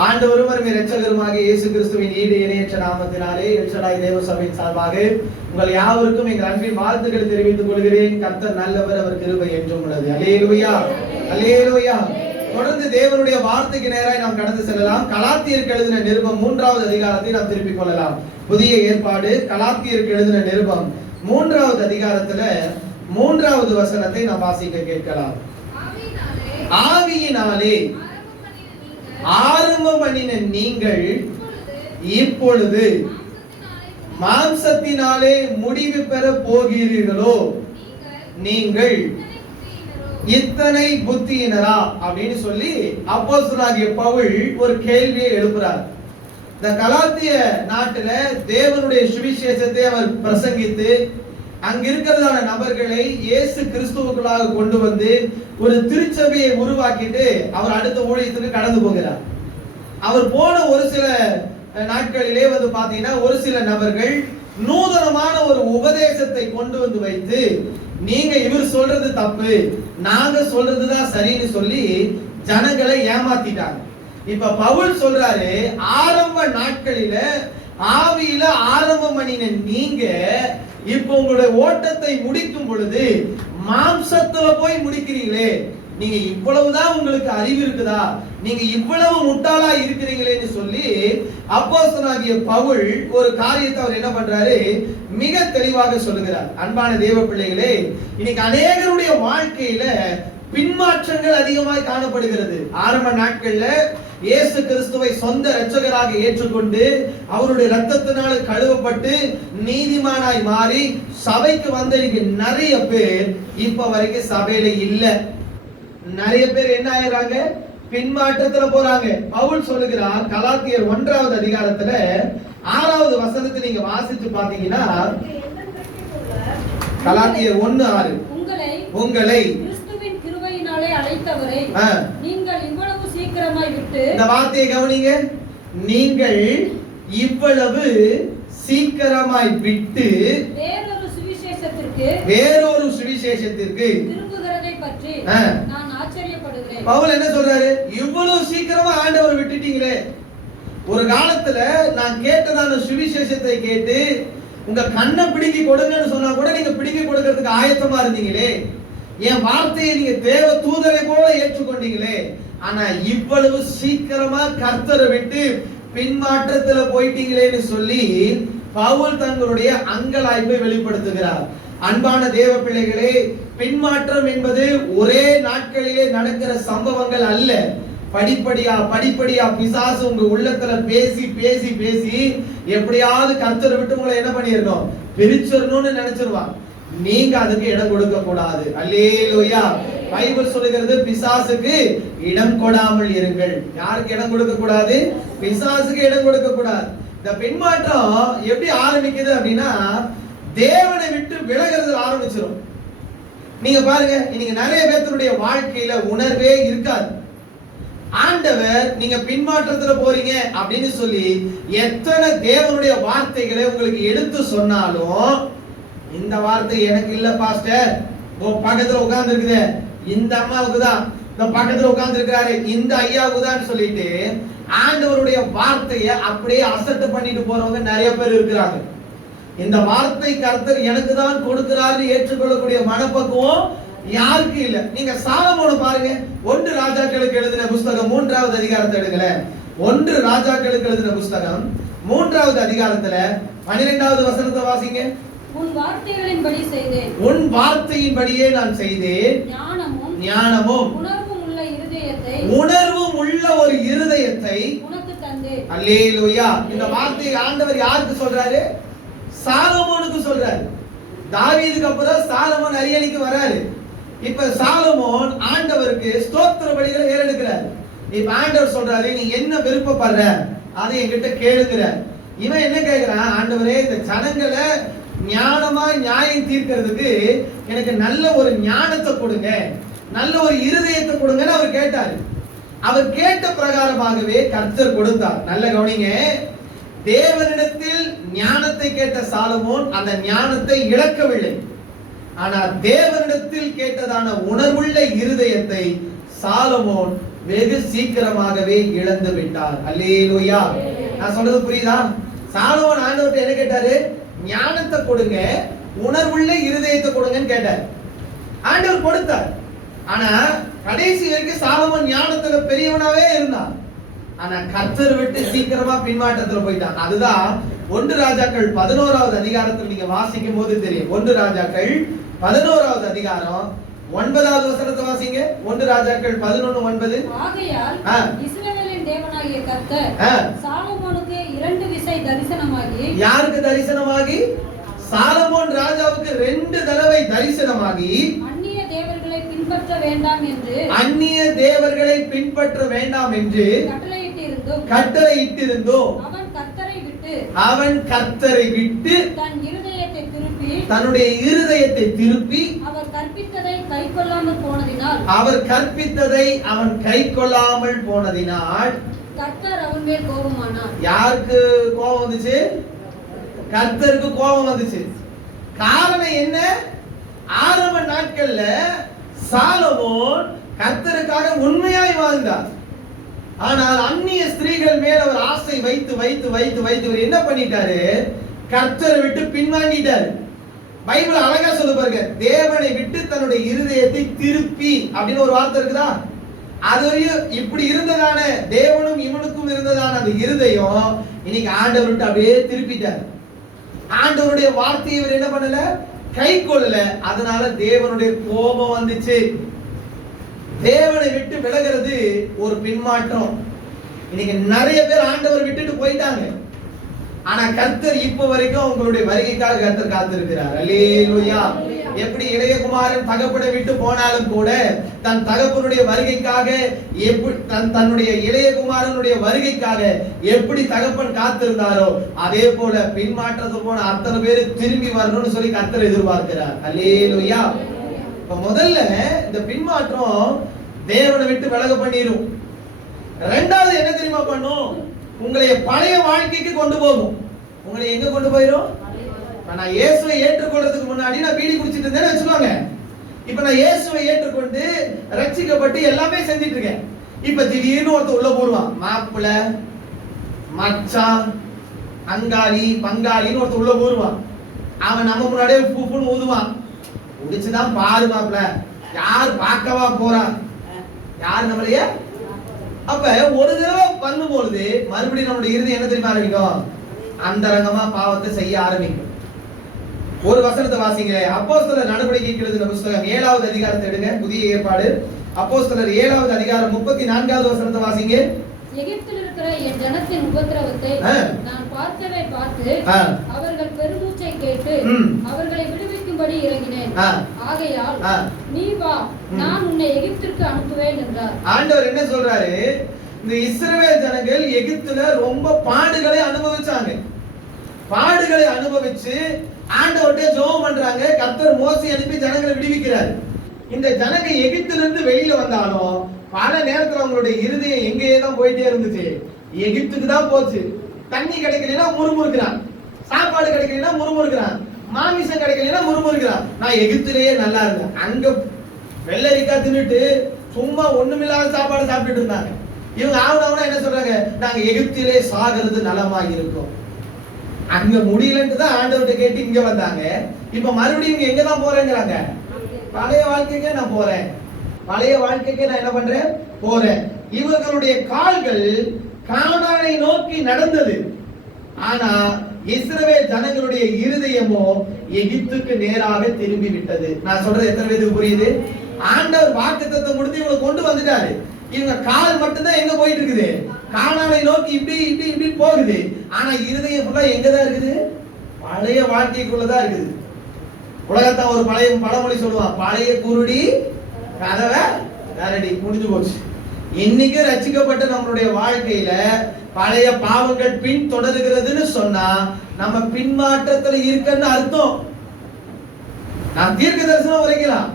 ஆண்டவரும் இரட்சகருமாக இயேசு கிறிஸ்துவின் ஈடு இணையற்ற நாமத்தினாலே எல்ஷடாய் தேவ சபையின் சார்பாக உங்கள் யாவருக்கும் எங்கள் அன்பின் வாழ்த்துக்களை தெரிவித்துக் கொள்கிறேன். கர்த்தர் நல்லவர், அவர் கிருபை என்றும் உள்ளது. அல்லேலூயா, அல்லேலூயா. தொடர்ந்து தேவனுடைய வார்த்தைக்கு நேராய் நாம் கடந்து செல்லலாம். கலாத்தியருக்கு எழுதின நிருபம் 3வது அதிகாரத்தை நாம் திருப்பிக் கொள்ளலாம். புதிய ஏற்பாடு கலாத்தியருக்கு எழுதின நிருபம் 3வது அதிகாரத்துல 3வது வசனத்தை நாம் வாசிக்க கேட்கலாம். ஆவியினாலே ஆரம்பம் பண்ணின நீங்கள் இப்பொழுது மாம்சத்தினாலே முடிவு பெற போகிறீர்களோ? நீங்கள் இத்தனை புத்தியினரா அப்படின்னு சொல்லி அப்போஸ்தலனாகிய பவுல் ஒரு கேள்வியை எழுப்புறார். இந்த கலாத்திய நாட்டுல தேவனுடைய சுவிசேஷத்தை அவர் பிரசங்கித்து அங்க இருக்கிறதான நபர்களை இயேசு கிறிஸ்துவுக்குள்ளாக கொண்டு வந்து ஒரு திருச்சபையை உருவாக்கிட்டு அவர் அடுத்த ஊழியத்துக்கு கடந்து போகிறார். அவர் போன ஒரு சில நாட்களிலே வந்து பாத்தீங்கன்னா ஒரு சில நபர்கள் நூதனமான ஒரு உபதேசத்தை கொண்டு வந்து வைத்து, நீங்க இவர் சொல்றது தப்பு, நாங்க சொல்றதுதான் சரின்னு சொல்லி ஜனங்களை ஏமாத்திட்டாங்க. இப்ப பவுல் சொல்றாரு, ஆரம்ப நாட்களில ஆவியில ஆரம்பம் பண்ணின நீங்க இப்ப உங்களுடைய ஓட்டத்தை முடிக்கும் பொழுது மாம்சத்துல போய் முடிக்கிறீங்களே, நீங்க இவ்வளவுதான் உங்களுக்கு அறிவு இருக்குதா, நீங்க இவ்வளவு முட்டாளா இருக்கிறீங்களேன்னு சொல்லி அப்போஸ்தலனாகிய பவுல் ஒரு காரியத்தை அவர் என்ன பண்றாரு, மிக தெளிவாக சொல்லுகிறார். அன்பான தேவ பிள்ளைகளே, இன்னைக்கு அநேகருடைய வாழ்க்கையில பின்மாற்றங்கள் அதிகமாய் காணப்படுகிறது. ஆரம்ப நாட்கள்ல இயேசு கிறிஸ்துவை சொந்த இரட்சகராக ஏற்றுக்கொண்டு அவருடைய இரத்தத்தினால் கழுவப்பட்டு நீதிமானாய் மாறி சபைக்கு வந்த நிறைய பேர் இப்ப வரைக்கும் சபையில இல்ல. நிறைய பேர் என்ன ஆயிடுறாங்க, பின்மாற்றத்துல போறாங்க. பவுல் சொல்லுகிறார் கலாத்தியர் 1வது அதிகாரத்துல 6வது வசனத்தை நீங்க வாசிச்சு பாத்தீங்கன்னா, கலாத்தியர் 1:6, உங்களை அழைத்தவரை நீங்கள் இவ்வளவு சீக்கிரமாய் விட்டு, இந்த வார்த்தையை கவனிங்க, நீங்கள் இவ்வளவு சீக்கிரமாய் விட்டு வேறொரு சுவிசேஷத்திற்கு திரும்புகிறதை பற்றி நான் ஆச்சரியப்படுகிறேன். பவுல் என்ன சொல்றாரு, இவ்வளவு சீக்கிரமா ஆண்டவர் விட்டுட்டீங்களே. ஒரு காலத்துல நான் கேட்டதான சுவிசேஷத்தை கேட்டு உங்க கண்ணை பிடிக்கி கொடுங்கன்னு சொன்னா கூட நீங்க பிடிக்கி கொடுக்கிறதுக்கு ஆயத்தமா இருந்தீங்களே, என் வார்த்தையை நீங்க தேவ தூதரை போல ஏற்றுக்கொண்டீங்களே, ஆனா இவ்வளவு சீக்கிரமா கர்த்தரை விட்டு பின்மாற்றத்துல போயிட்டீங்களேன்னு சொல்லி பவுல் தங்களுடைய அங்கலாய்ப்பை வெளிப்படுத்துகிறார். அன்பான தேவ பிள்ளைகளே, பின்மாற்றம் என்பது ஒரே நாட்களிலே நடக்கிற சம்பவங்கள் அல்ல. படிப்படியா பிசாசு உங்க உள்ளத்துல பேசி பேசி பேசி எப்படியாவது கர்த்தரை விட்டு உங்களை என்ன பண்ணிடணும், பிரிச்சிடணும்னு நினைச்சிருவான். நீங்க அதுக்கு இடம் கொடுக்க கூடாது. அல்லேலூயா. பைபிள் சொல்லுகிறது, பிசாசுக்கு இடம் கொடாமல் இருங்கள். யாருக்கு இடம் கொடுக்க கூடாது? பிசாசுக்கு இடம் கொடுக்க கூடாது. இந்த பின்மாற்றம் எப்படி ஆரம்பிக்குது அப்படின்னா, தேவனை விட்டு விலகிறது ஆரம்பிச்சிடும். நீங்க பாருங்க, இன்னைக்கு நிறைய பேருடைய வாழ்க்கையில உணர்வே இருக்காது. ஆண்டவர் நீங்க பின்மாற்றத்துல போறீங்க அப்படின்னு சொல்லி எத்தனை தேவனுடைய வார்த்தைகளை உங்களுக்கு எடுத்து சொன்னாலும், இந்த வார்த்தை எனக்கு இல்ல பாஸ்டர், பக்கத்துல உட்கார்ந்து இருக்குது இந்த அம்மாவுக்கு தான், இந்த பக்கத்துல உட்கார்ந்து இருக்கிறாரு இந்த ஐயாவுக்கு தான் சொல்லிட்டு ஆண்டவருடைய வார்த்தையை அப்படியே அசட்டு பண்ணிட்டு போறவங்க நிறைய பேர் இருக்கிறாங்க. இந்த வார்த்தை கர்த்தர் எனக்கு தான் கொடுக்கிறாரு ஏற்றுக்கொள்ளக்கூடிய மனப்பக்குவம் யாருக்கு இல்ல. நீங்க சாலமோனை பாருங்க, 1 ராஜாக்களுக்கு எழுதின புஸ்தகம் 3வது அதிகாரத்தை எடுக்கல. 1 ராஜாக்களுக்கு எழுதின புஸ்தகம் 3வது அதிகாரத்துல 12வது வசனத்தை வாசிங்க. உன் வார்த்தைகளின்படி செய்தேன், உன் வார்த்தையின்படியே நான் செய்தேன், ஞானமும் உணர்வும் உள்ள ஒரு இருதயத்தை உனக்கு தந்தேன். அல்லேலூயா. இந்த வார்த்தையை ஆண்டவர் யாருக்கு சொல்றாரு? சாலமோனுக்கு சொல்றாரு. தாவீதுக்கு அப்புறம் சாலமோன் அரியணைக்கு வராரு. இப்ப சாலமோன் ஆண்டவருக்கு ஸ்தோத்திர பலிகளை ஏறெடுக்கிறார். இப்ப ஆண்டவர் சொல்றாரு, நீ என்ன விருப்பப்படுற அதை என்கிட்ட கேளுங்கிற. இவன் என்ன கேட்கிறான், ஆண்டவரே இந்த ஜனங்களை ஞானமா நியாயம் தீர்க்கிறதுக்கு எனக்கு நல்ல ஒரு ஞானத்தை கொடுங்க, நல்ல ஒரு இருதயத்தை கொடுங்கன்னு அவர் கேட்டாரு. அவர் கேட்ட பிரகாரமாகவே கர்த்தர் கொடுத்தார். நல்ல கவனிங்க, தேவனிடத்தில் ஞானத்தை கேட்ட சாலமோன் அந்த ஞானத்தை இழக்கவில்லை. ஆனால் தேவனிடத்தில் கேட்டதான உணர்வுள்ள இருதயத்தை சாலமோன் வெகு சீக்கிரமாகவே இழந்து விட்டார். அல்லேலூயா. நான் சொல்றது புரியுதா? சாலமோன் ஆண்டவர்ட்ட என்ன கேட்டாரு? ஞானத்தை கொடுங்க, உணர்வுள்ள இருதயத்தை கொடுங்கன்னு கேட்டார். ஆண்டவர் கொடுத்தார். ஆனா கடைசி வரைக்கும் சாலமோன் ஞானத்துல பெரியவனாவே இருந்தான். ஆனா கர்த்தர் விட்டு சீக்கிரமா பின்மாற்றத்துல போயிட்டான். அதுதான் 1 ராஜாக்கள் 11வது அதிகாரத்தில் நீங்க வாசிக்கும் போது தெரியும். 1 ராஜாக்கள் 11வது அதிகாரம் 9வது வசனத்தை வாசிங்க. 1 ராஜாக்கள் 11:9. ஆகையால் இஸ்ரவேலின் தேவனாகிய கர்த்தர் சாலமோனுக்கு 2 விசை தரிசனமாகி. யாருக்கு தரிசனமாகி? சாலமோன் ராஜாவுக்கு 2 தடவை தரிசனமாகி அந்நிய தேவர்களை பின்பற்ற வேண்டாம் என்று கட்டளையிட்டிருந்தோ அவன் கர்த்தரை விட்டு தன்னுடைய இருதயத்தை திருப்பி அவர் கற்பித்ததை அவன் கைக்கொள்ளாமல் போனதினால் கர்த்தர் அவன் மேல் கோபமானார். யாருக்கு கோபம் வந்துச்சு? கர்த்தருக்கு கோபம் வந்துச்சு. காரணம் என்ன? ஆரம்ப நாட்கள்ல சாலமோன் கர்த்தருக்காக உண்மையாய் வாழ்ந்தார். ஆனால் அந்நிய ஸ்திரீகள் மேல் அவர் ஆசை வைத்து வைத்து வைத்து வைத்து என்ன பண்ணிட்டாரு? கர்த்தரை விட்டு பின்வாங்கிட்டாரு. பைபிள் அழகா சொல்ல பாருங்க, தேவனை விட்டு தன்னுடைய இருதயத்தை திருப்பி அப்படின்னு ஒரு வார்த்தை இருக்குதா? அது இப்படி இருந்ததான தேவனும் இவனுக்கும் இருந்ததான அந்த இருதயம் இன்னைக்கு ஆண்டவர் விட்டு அப்படியே திருப்பிட்டார். ஆண்டவருடைய வார்த்தையை இவர் என்ன பண்ணல? கை கொள்ளல. அதனால தேவனுடைய கோபம் வந்துச்சு. தேவனை விட்டு விலகிறது ஒரு பின்மாற்றம். இன்னைக்கு நிறைய பேர் ஆண்டவர் விட்டுட்டு போயிட்டாங்க. ஆனா கர்த்தர் இப்ப வரைக்கும் உங்களுடைய வருகைக்காக கர்த்தர் காத்திருக்கிறார். அல்லேலூயா. எப்படி இளையகுமாரன் தகப்பனை விட்டு போனாலும் கூட தன் தகப்பனுடைய வருகைக்காக தன்னுடைய இளையகுமாரனுடைய வருகைக்காக எப்படி தகப்பன் காத்திருந்தாரோ அதே போல பின்மாற்றத்து போன அத்தனை பேரு திரும்பி வரணும்னு சொல்லி கர்த்தர் எதிர்பார்க்கிறார். அல்லேலூயா. இப்ப முதல்ல இந்த பின்மாற்றம் தேவனை விட்டு விலக பண்ணிரும். இரண்டாவது என்ன தெரியுமா பண்ணும்? உங்களை பழைய வாழ்க்கைக்கு கொண்டு போகும். உங்களை எங்க கொண்டு போயிரும்? நான் இயேசுவை ஏற்றுக்கொள்றதுக்கு முன்னாடி நான் பீடி குடிச்சிட்டு இருந்தேன்னு வச்சுக்கோங்க. இப்ப நான் இயேசுவை ஏற்றுக்கொண்டு ரட்சிக்கப்பட்டு எல்லாமே செஞ்சிட்டு இருக்கேன். இப்ப திடீர்னு ஒருத்தர் உள்ள போடுவான். மாப்பிள்ள, மச்சான், அங்காளி, பங்காளின்னு ஒருத்தர் உள்ள போடுவான். அவன் நம்ம முன்னாடியே பூப்புன்னு ஊதுவான். குடிச்சுதான் பாரு மாப்பிள்ள, யார் பார்க்கவா போறான், யார் நம்மளைய. அப்ப ஒரு தடவை பண்ணும்பொழுது மறுபடியும் நம்முடைய இருதயம் என்ன தெரியுமா ஆரம்பிக்கும்? அந்தரங்கமா பாவத்தை செய்ய ஆரம்பிக்கும். ஒரு வசனத்தை வாசிங்க. அப்போஸ்தலர் நடவடிக்கைகள் எழுதின புத்தகம் 7வது அதிகாரத்தை எடுங்க. புதிய ஏற்பாடு அப்போஸ்தலர் 7வது அதிகாரம் 34வது வசனத்தை வாசிங்க. எகிப்தில் இருக்கிற என் ஜனத்தின் உபத்திரவத்தை நான் பார்க்கவே பார்த்து அவர்கள் பெருமூச்சை கேட்டு அவர்களை விடுவிக்கும்படி இறங்கினேன். ஆகையால் நீ வா, நான் உன்னை எகிப்திற்கு அனுப்புவேன் என்றார். ஆண்டவர் என்ன சொல்றாரு? இந்த இஸ்ரவேல் ஜனங்கள் எகிப்துல ரொம்ப பாடுகளை அனுபவிச்சாங்க. பாடுகளை அனுபவிச்சு ஆண்டவர்ட்ட ஜெபம் பண்றாங்க. கர்த்தர் மோசே அனுப்பி ஜனங்களை விடுவிக்கிறார். இந்த ஜனங்க எகிப்திலிருந்து வெளியில வந்தாலும் பல நேரத்துல அவங்களுடைய இருதயம் எங்கேயே தான் போயிட்டே இருந்துச்சு. எகிப்துக்கு தான் போச்சு. தண்ணி கிடைக்கலன்னா முறுமுறுக்கிறான், சாப்பாடு கிடைக்கலன்னா முறுமுறுக்கிறான், மாமிசம் கிடைக்கலன்னா முறுமுறுக்கிறான். நான் எகிப்திலேயே நல்லா இருந்தேன். அங்க வெள்ளரிக்காய் தின்னுட்டு சும்மா ஒண்ணுமில்லாத சாப்பாடு சாப்பிட்டுட்டு இருந்தாங்க. இவங்க ஆவணவனா என்ன சொல்றாங்க? நாங்க எகிப்திலே சாகிறது நலமாக இருக்கும். அங்க முடியலன்னு தான் ஆண்டவர்கிட்ட கேட்டு இங்க வந்தாங்க. இப்ப மறுபடியும் இங்க எங்க தான் போறேங்கிறாங்க? பழைய வாழ்க்கைக்கே நான் போறேன், பழைய வாழ்க்கைக்கே நான் என்ன பண்றேன்? போறேன். இவர்களுடைய கால்கள் கானானை நோக்கி நடந்தது. ஆனா இஸ்ரவேல் ஜனங்களுடைய இருதயமோ எகிப்துக்கு நேராக திரும்பி விட்டது. நான் சொல்றது எத்தனை பேருக்கு புரியுது? ஆண்டவர் வாக்குத்தத்தம் கொடுத்து இவங்களை கொண்டு வந்துட்டாரு. இவங்க கால் மட்டும்தான் எங்க போயிட்டு இருக்குது? கானானை நோக்கி இப்படி இப்படி இப்படி போகுது. ஆனா இருதயம் ஃபுல்லா எங்கதான் இருக்குது? பழைய வாழ்க்கைக்குள்ளதான் இருக்குது. உலகத்தான் ஒரு பழைய பழமொழி சொல்லுவான், பழைய குருடி கதவை கரடி. முடிஞ்சு போச்சு. இன்னைக்கு ரட்சிக்கப்பட்ட நம்மளுடைய வாழ்க்கையில பழைய பாவங்கள் பின் தொடர்கிறதுன்னு சொன்னா நம்ம பின்மாற்றத்துல இருக்கன்னு அர்த்தம். நாம் தீர்க்க தரிசனம் உரைக்கலாம்,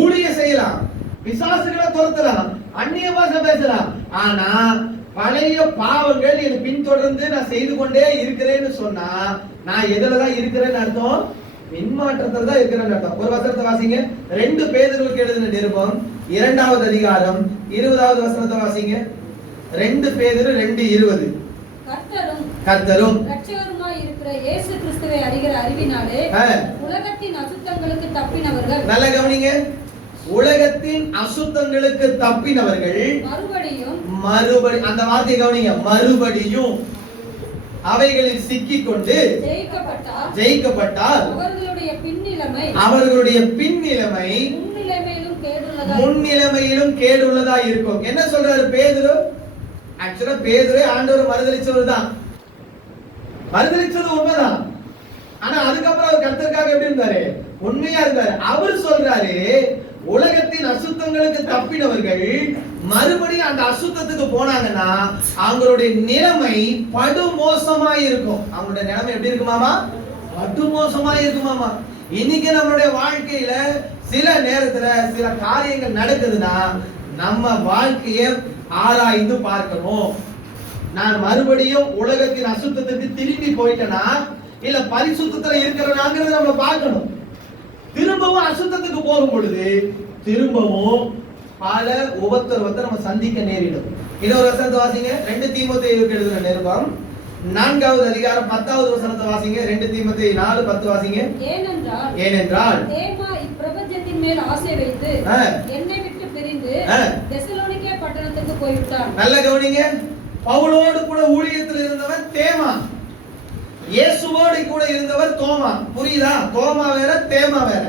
ஊழியம் செய்யலாம், பிசாசுகளை துரத்தலாம், அந்நிய பாஷை பேசலாம். ஆனா பழைய பாவங்கள் எனக்கு பின்தொடர்ந்து நான் செய்து கொண்டே இருக்கிறேன்னு சொன்னா நான் எதுலதான் இருக்கிறேன்னு அர்த்தம்? பின்மாற்றத்துல தான் இருக்கிறேன்னு அர்த்தம். ஒரு வசனத்தை வாசிங்க. 2 பேதுருவுக்கு எழுதின நிருபம் 2வது அதிகாரம் 20வது வசனத்தை வாசிங்க. 2 பேதுரு 2:20. கர்த்தரும் இரட்சகருமாய் இருக்கிற இயேசு கிறிஸ்துவை அறிகிற அறிவினாலே உலகத்தின் அசுத்தங்களுக்கு தப்பினவர்கள். நல்ல கவனிங்க. உலகத்தின் அசுத்தங்களுக்கு தப்பினவர்கள் மறுபடியும் அந்த வார்த்தையை கவனிங்க, மறுபடியும் அவைகளில் சிக்கிக்கொண்டு ஜெயிக்கப்பட்டால் அவர்களுடைய பின்னிலைமை முன்னிலைமையிலும் கேடுள்ளதா இருக்கும். என்ன சொல்றாரு பேதுரு? ஆக்சுவலா பேதுரு ஆண்டவர் மறுதலிச்சவர் தான், மறுதலிச்சது உண்மைதான். ஆனா அதுக்கப்புறம் அவர் கர்த்தருக்காக எப்படி இருந்தாரு? உண்மையா இருந்தாரு. அவர் சொல்றாரு உலகத்தின் அசுத்தங்களுக்கு தப்பினவர்கள் மறுபடியும் அந்த அசுத்தத்துக்கு போனாங்கன்னா அவங்களுடைய நிலைமை படுமோசமா இருக்கும். அவங்களுடைய நிலைமை எப்படி இருக்குமாமா? படுமோசமா இருக்குமாமா. இன்னைக்கு நம்மளுடைய வாழ்க்கையில சில நேரத்துல சில காரியங்கள் நடக்குதுன்னா நம்ம வாழ்க்கையை ஆராய்ந்து பார்க்கணும். நான் மறுபடியும் உலகத்தின் அசுத்தத்துக்கு திரும்பி போயிட்டேனா இல்ல பரிசுத்தத்துல இருக்கிறனாங்கிறத நம்ம பார்க்கணும். திரும்பவும் அசுத்தத்துக்கு போகும் பொழுது திரும்பவும் பல உபத்திரவத்தை நம்ம சந்திக்க நேரிடும். இன்னொரு வசனத்தை வாசிங்க. 2 தீமோத்தேயுவுக்கு எழுதின நிருபம் 4வது அதிகாரம் 10வது வசனத்தை வாசிங்க. 2 தீமோத்தேயு 4:10 வாசிங்க. ஏனென்றால் தேமா இப்பிரபஞ்சத்தின் மேல் ஆசை வைத்து என்னை விட்டு பிரிந்து தெசலோனிக்கே பட்டணத்துக்கு போய்விட்டான். நல்ல கவனிங்க. பவுலோடு கூட ஊழியத்தில் இருந்தவன் தேமா, இயேசுவோடு கூட இருந்தவர் தோமா. புரியுதா? தோமா வேற தேமா வேற.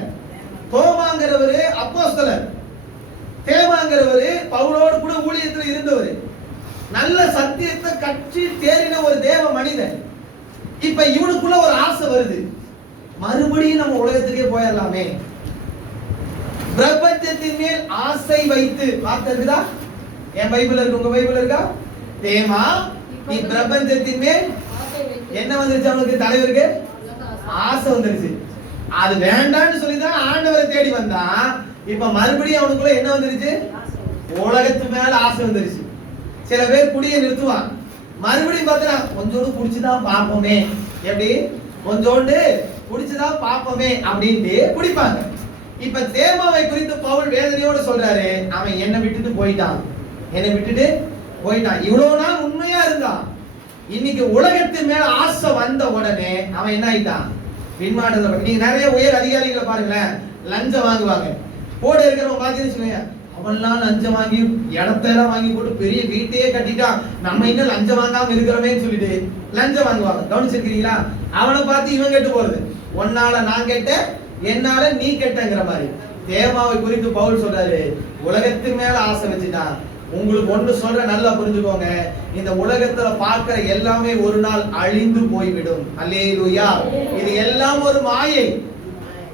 தோமாங்கிறவரு அப்போஸ்தலர், தேமாங்கிறவரு பவுலோடு கூட ஊழியத்தில் இருந்தவர், நல்ல சத்தியத்தை கட்சி தேறின ஒரு தேவ மனிதன். இப்ப இவனுக்குள்ள ஒரு ஆசை வருது, மறுபடியும் நம்ம உலகத்துக்கே போயிடலாமே. பிரபஞ்சத்தின் மேல் ஆசை வைத்து பார்த்திருக்குதா? என் பைபிள் இருக்கு, உங்க பைபிள் இருக்கா? தேமா நீ பிரபஞ்சத்தின் மேல் என்ன வந்துருச்சு? அவனுக்கு தலைவருக்கு ஆசை வந்துருச்சு. அது வேண்டான்னு சொல்லிதான் ஆண்டவரை தேடி வந்தான். இப்ப மறுபடியும் அவனுக்குள்ள என்ன வந்துருச்சு? உலகத்து மேல ஆசை வந்துருச்சு. சில பேர் குடியை நிறுத்துவான், மறுபடியும் பார்த்தா கொஞ்சோண்டு குடிச்சுதான் பார்ப்போமே, எப்படி கொஞ்சோண்டு குடிச்சுதான் பார்ப்போமே அப்படின்ட்டு குடிப்பாங்க. இப்ப தேமாவை குறித்து பவுல் வேதனையோட சொல்றாரு, அவன் என்னை விட்டுட்டு போயிட்டான், என்னை விட்டுட்டு போயிட்டான். இவ்வளவு நாள் உண்மையா இருந்தான், இன்னைக்கு உலகத்தின் மேல ஆசை வந்த உடனே அவன் என்ன ஆயிட்டான்? பின்மாற்றத்தை. நீங்க நிறைய உயர் அதிகாரிகளை பாருங்களேன், லஞ்சம் வாங்குவாங்க. கூட இருக்கிறவங்க பாத்தீங்கன்னா அவன்லாம் லஞ்சம் வாங்கி இடத்தெல்லாம் வாங்கி போட்டு பெரிய வீட்டையே கட்டிட்டான், நம்ம இன்னும் லஞ்சம் வாங்காம இருக்கிறோமே சொல்லிட்டு லஞ்சம் வாங்குவாங்க. கவனிச்சிருக்கீங்களா? அவனை பார்த்து இவன் கெட்டு போறது, உன்னால நான் கெட்டேன், என்னால நீ கெட்டங்கிற மாதிரி. தேமாவை குறித்து பவுல் சொல்றாரு, உலகத்தின் மேல ஆசை வச்சுட்டான். உங்களுக்கு ஒண்ணு சொல்ற, நல்லா புரிஞ்சுக்கோங்க, இந்த உலகத்துல பார்க்கிற எல்லாமே ஒரு நாள் அழிந்து போய்விடும். அல்லேலூயா. இது எல்லாம் ஒரு மாயை.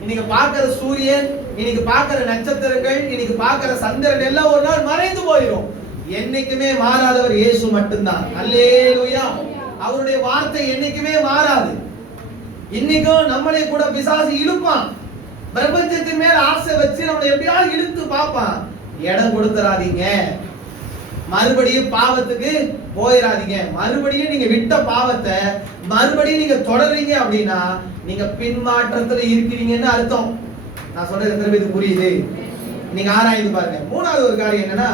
இன்னைக்கு பார்க்கிற சூரியன், இன்னைக்கு பார்க்கிற நட்சத்திரங்கள், இன்னைக்கு பார்க்கிற சந்திரன் எல்லாம் ஒரு நாள் மறைந்து போயிடும். என்னைக்குமே மாறாதவர் இயேசு மட்டும்தான். அல்லேலூயா. அவருடைய வார்த்தை என்னைக்குமே மாறாது. இன்னைக்கும் நம்மளே கூட பிசாசு இழுப்பான், பிரபஞ்சத்தின் மேல ஆசை வச்சு நம்மளை எப்படியாவது இழுத்து பார்ப்பான். இடம் கொடுத்துறாதீங்க, மறுபடியும் பாவத்துக்கு போயிடாதீங்க. மறுபடியும் நீங்க விட்ட பாவத்தை மறுபடியும் நீங்க தொடர்றீங்க அப்படின்னா நீங்க பின்மாற்றத்துல இருக்கிறீங்கன்னு அர்த்தம். நான் சொல்றது திரும்ப இது புரியுது? நீங்க ஆராய்ந்து பாருங்க. மூணாவது ஒரு காரியம் என்னன்னா,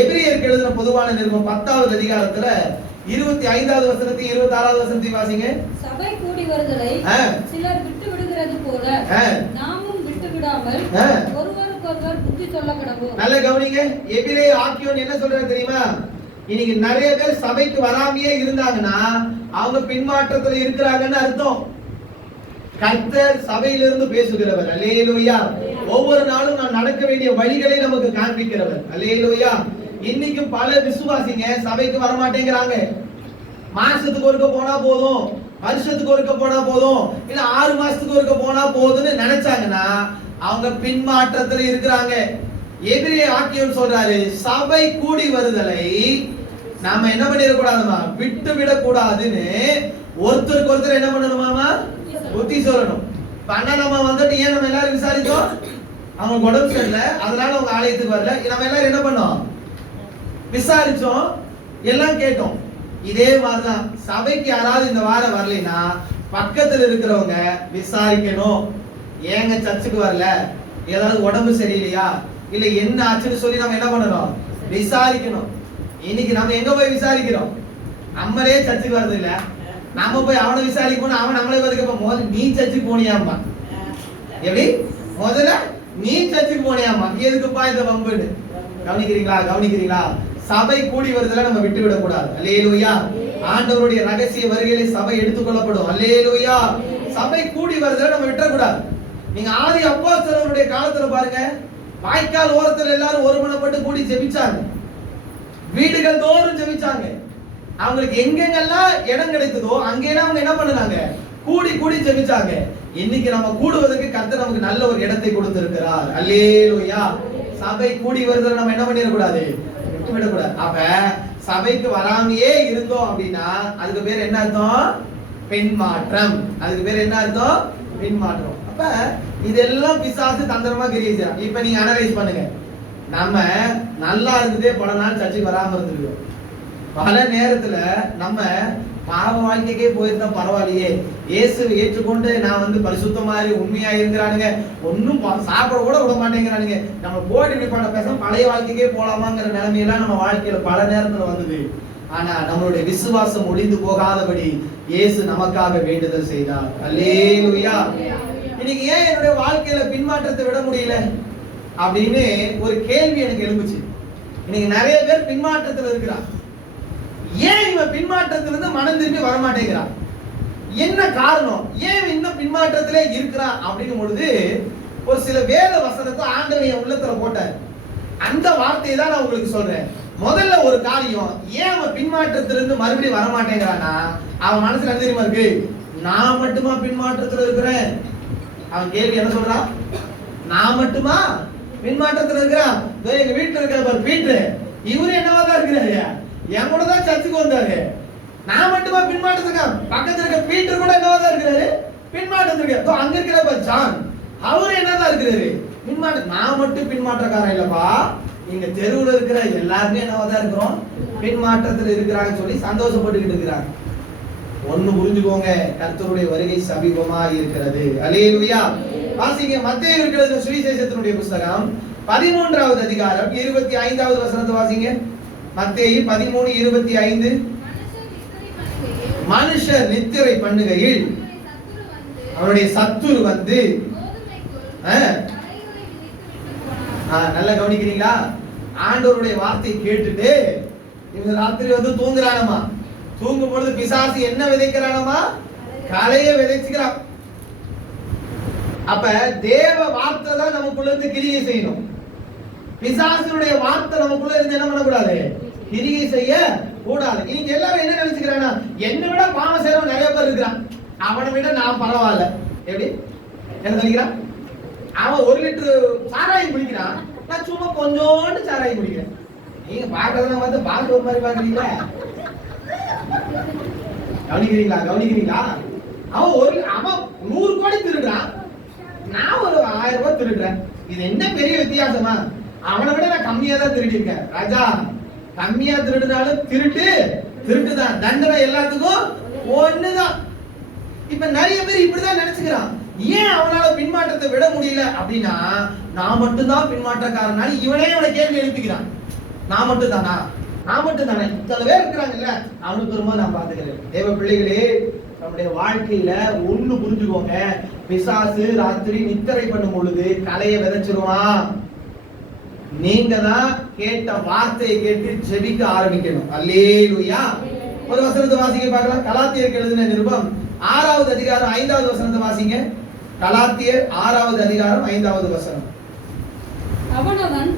எபிரேயருக்கு எழுதின பொதுவான நிருபம் 10வது அதிகாரத்துல 25வது வசனத்தை 26வது வசனத்தை வாசிங்க. சபை கூடி வருதலை சிலர் விட்டு விடுகிறது போல நாமும் விட்டு விடாமல் ஒருவருக்கொருவர் புத்தி சொல்ல கடவோம். நல்ல கவனிங்க. எபிரேய ஆக்கியோன் என்ன சொல்றாரு தெரியுமா? இன்னைக்கு நிறைய பேர் சபைக்கு வராமையே இருந்தாங்கன்னா அவங்க பின்மாற்றத்துல இருக்கிறாங்கன்னு அர்த்தம். கர்த்தர் சபையிலிருந்து பேசுகிறவர். அல்லேலூயா. ஒவ்வொரு நாளும் நான் நடக்க வேண்டிய வழிகளை நமக்கு காண்பிக்கிறவர். அல்லேலூயா. இன்னைக்கு பல விசுவாசிங்க சபைக்கு வர மாட்டேங்கிறாங்க. மாசத்துக்கு ஒருக்க போனா போதும், வருஷத்துக்கு ஒருக்க போனா போதும், இல்ல 6 மாசத்துக்கு ஒருக்க போனா போதும்னு நினைச்சாங்கன்னா அவங்க பின்மாற்றத்துல இருக்கிறாங்க. எபிரேய ஆக்கியோன் சொல்றாரு, சபை கூடி வருதலை நாம என்ன பண்ணிட கூடாதுமா, விட்டு விட கூடாதுன்னு ஒருத்தருக்கு ஒருத்தர் என்ன பண்ணணுமாமா, புத்தி சொல்லணும். பண்ண நம்ம வந்துட்டு ஏன் நம்ம எல்லாரும் விசாரிச்சோம், அவங்க உடம்பு சரியில்லை அதனால அவங்க ஆலயத்துக்கு வரல, நம்ம எல்லாரும் என்ன பண்ணோம், விசாரிச்சோம், எல்லாம் கேட்டோம். இதே மாதிரிதான் சபைக்கு யாராவது இந்த வாரம் வரலைன்னா பக்கத்துல இருக்கிறவங்க விசாரிக்கணும். ஏங்க சர்ச்சுக்கு வரல, ஏதாவது உடம்பு சரியில்லையா, இல்ல என்ன ஆச்சுன்னு சொல்லி நம்ம என்ன பண்ணணும், விசாரிக்கணும். இன்னைக்கு நம்ம எங்க போய் விசாரிக்கிறோம்? நம்மளே சர்ச்சுக்கு வர்றது இல்ல, நம்ம போய் அவனை விசாரிக்க போனா அவன் நம்மளே வதுக்கப்ப முதல்ல நீ சர்ச்சுக்கு போனியாமா? எப்படி முதல்ல நீ சர்ச்சுக்கு போனியாமா? எதுக்குப்பா இந்த வம்புன்னு? கவனிக்கிறீங்களா? சபை கூடி வருதுல நம்ம விட்டு விட கூடாது. அல்லேலூயா. ஆண்டவருடைய ரகசிய வருகையிலே சபை எடுத்துக்கொள்ளப்படும். அல்லேலூயா. சபை கூடி வருதுல நம்ம விட்டுற கூடாது. நீங்க ஆதி அப்போஸ்தலருடைய காலத்துல பாருங்க, வாய்க்கால் ஓரத்துல எல்லாரும் ஒருமனப்பட்டு கூடி ஜெபிச்சாங்க, வீடுகள் தோறும் ஜெபிச்சாங்க. அவங்களுக்கு எங்கெங்கெல்லாம் இடம் கிடைத்ததோ அங்கெல்லாம் அவங்க என்ன பண்ணுனாங்க? கூடி கூடி ஜெபிச்சாங்க. இன்னைக்கு நம்ம கூடுவதற்கு கர்த்தர் நமக்கு நல்ல ஒரு இடத்தை கொடுத்திருக்கிறார். அல்லேலூயா. சபை கூடி வருதுல நம்ம என்ன பண்ணிட கூடாது? விட்டு விட கூடாது. அப்ப சபைக்கு வராமையே இருந்தோம் அப்படின்னா அதுக்கு பேர் என்ன அர்த்தம்? பின்மாற்றம். அதுக்கு பேர் என்ன அர்த்தம்? பின்மாற்றம். அப்ப இதெல்லாம் பிசாசு தந்திரமா கிரியை செய்றான். இப்ப நீங்க அனலைஸ் பண்ணுங்க. நம்ம நல்லா இருந்ததே பல நாள் சர்ச்சுக்கு வராம இருந்திருக்கோம். பல நேரத்துல நம்ம பாவ வாழ்க்கைக்கே போயிருந்தா பரவாயில்லையே, இயேசுவை ஏற்றுக்கொண்டு நான் பரிசுத்தமாரி உண்மையா இருக்கிறானுங்க, ஒன்னும் சாப்பிட கூட விட மாட்டேங்கிறானுங்க, நம்ம போட்டு இப்படி பண்ண பேச பழைய வாழ்க்கைக்கே போலாமாங்கிற நிலைமையெல்லாம் நம்ம வாழ்க்கையில பல நேரத்துல வந்தது. ஆனா நம்மளுடைய விசுவாசம் ஒளிந்து போகாதபடி இயேசு நமக்காக வேண்டுதல் செய்தார். அல்லேலூயா. இன்னைக்கு ஏன் என்னுடைய வாழ்க்கையில பின்மாற்றத்தை விட முடியல அப்படின்னு ஒரு கேள்வி எனக்கு எழுந்துச்சு. இன்னைக்கு நிறைய பேர் பின்மாற்றத்தில் இருக்கிறார். ஏன் இவன் பின்மாற்றத்திலிருந்து மனம் திரும்பி வரமாட்டேங்கிறான்? என்ன காரணம்? ஏன் இன்னும் பின்மாற்றத்திலே இருக்கிறான் அப்படிங்கும் பொழுது ஒரு சில வேத வசனத்தை ஆண்டவர் என் உள்ளத்துல போட்டார். அந்த வார்த்தையை தான் நான் உங்களுக்கு சொல்றேன். முதல்ல ஒரு காரியம், ஏன் அவன் பின்மாற்றத்திலிருந்து மறுபடியும் வரமாட்டேங்கிறானா, அவன் மனசுல என்ன தெரியுமா இருக்கு? நான் மட்டுமா பின்மாற்றத்தில் இருக்கிறேன்? அவன் கேள்வி என்ன சொல்றான்? நான் மட்டுமா பின்மாற்றத்தில் இருக்கிறான்? எங்க வீட்டுல இருக்கிற பீட்டர், இவரு என்னவா தான் இருக்கிறாரு, என் கூட தான் சர்ச்சுக்கு வந்தாரு. நான் மட்டுமா பின்மாற்றத்துக்கு? பக்கத்துல இருக்க பீட்டர் கூட என்னவா தான் இருக்கிறாரு? பின்மாற்றத்துக்கு. அங்க இருக்கிற ஜான், அவரு என்னதான் இருக்கிறாரு? பின்மாற்ற. நான் மட்டும் பின்மாற்றக்காரன் இல்லப்பா, இங்க தெருவுல இருக்கிற எல்லாருமே என்னவா தான் இருக்கிறோம்? பின்மாற்றத்தில் இருக்கிறாங்கன்னு சொல்லி சந்தோஷப்பட்டுக்கிட்டு இருக்கிறாங்க. ஒண்ணு புரிஞ்சுக்கோங்க, கர்த்தருடைய வருகை சமீபமா இருக்கிறது. அல்லேலூயா. வாசிங்க மத்தேயு எழுதின சுவிசேஷத்தினுடைய புத்தகம் 13வது அதிகாரம் 25வது வசனத்தை வாசிங்க. மத்தேயு 13:25. மனுஷர் நித்திரை பண்ணுகையில் அவருடைய சத்துரு வந்து, நல்லா கவனிக்கிறீங்களா? ஆண்டவருடைய வார்த்தை கேட்டுட்டு இவங்க ராத்திரி தூங்குறானமா. தூங்கும் பொழுது பிசாசு என்ன விதைக்கிறானமா? கலையை விதைச்சுக்கிறான். அப்ப தேவ வார்த்தை தான் நமக்குள்ள இருந்து கிரியை செய்யணும். பிசாசுடைய வார்த்தை நமக்குள்ள இருந்து என்ன பண்ணக்கூடாது? கிரியை செய்ய கூடாது. இன்னைக்கு எல்லாரும் என்ன நினைச்சுக்கிறானா, என்னை விட பாவம் செய்யறவன் நிறைய பேர் இருக்கிறான், அவனை விட நான் பரவாயில்ல. எப்படி என்ன நினைக்கிறான்? அவன் 1 லிட்டர் சாராயம் குடிக்கிறான், நான் சும்மா கொஞ்சோண்டு சாராயம் குடிக்கிறேன். நீங்க பாக்குறதுலாம் பால் ஒரு மாதிரி பாக்குறீங்களா? கவனிக்கிறீங்களா? அவன் 100 கோடி திருடுறான், நான் ஒரு 1000 ரூபாய் திருடுறேன். இது என்ன பெரிய வித்தியாசமா? அவனை விட நான் கம்மியா தான் திருடி இருக்கேன். ராஜா, கம்மியா திருடுனாலும் திருட்டுதான், தண்டனை எல்லாத்துக்கும் ஒண்ணுதான். இப்ப நிறைய பேர் இப்படிதான் நினைச்சுக்கிறான். ஏன் அவனால பின்மாற்றத்தை விட முடியல அப்படின்னா, நான் மட்டும்தான் பின்மாற்றக்காரனால இவனே அவனை கேள்வி எழுப்பிக்கிறான். நான் மட்டும் தானே? இத்தனை பேர் இருக்கிறாங்கல்ல, அவனுக்கு ரொம்ப நான் பாத்துக்கிறேன். தேவ பிள்ளைகளே, நம்முடைய வாழ்க்கையில ஒண்ணு புரிஞ்சுக்கோங்க, பிசாசு ராத்திரி நித்திரை பண்ணும் பொழுது கலையை விதைச்சிருவான். நீங்க தான் கேட்ட வார்த்தையை கேட்டு ஜெபிக்க ஆரம்பிக்கணும். அல்லேலூயா. ஒரு வசனத்தை வாசிக்க பார்க்கலாம். கலாத்தியருக்கு எழுதின நிருபம் 6வது அதிகாரம் 5வது வசனத்தை வாசிங்க. கலாத்தியர் 6வது அதிகாரம் 5வது வசனம். அவனவன்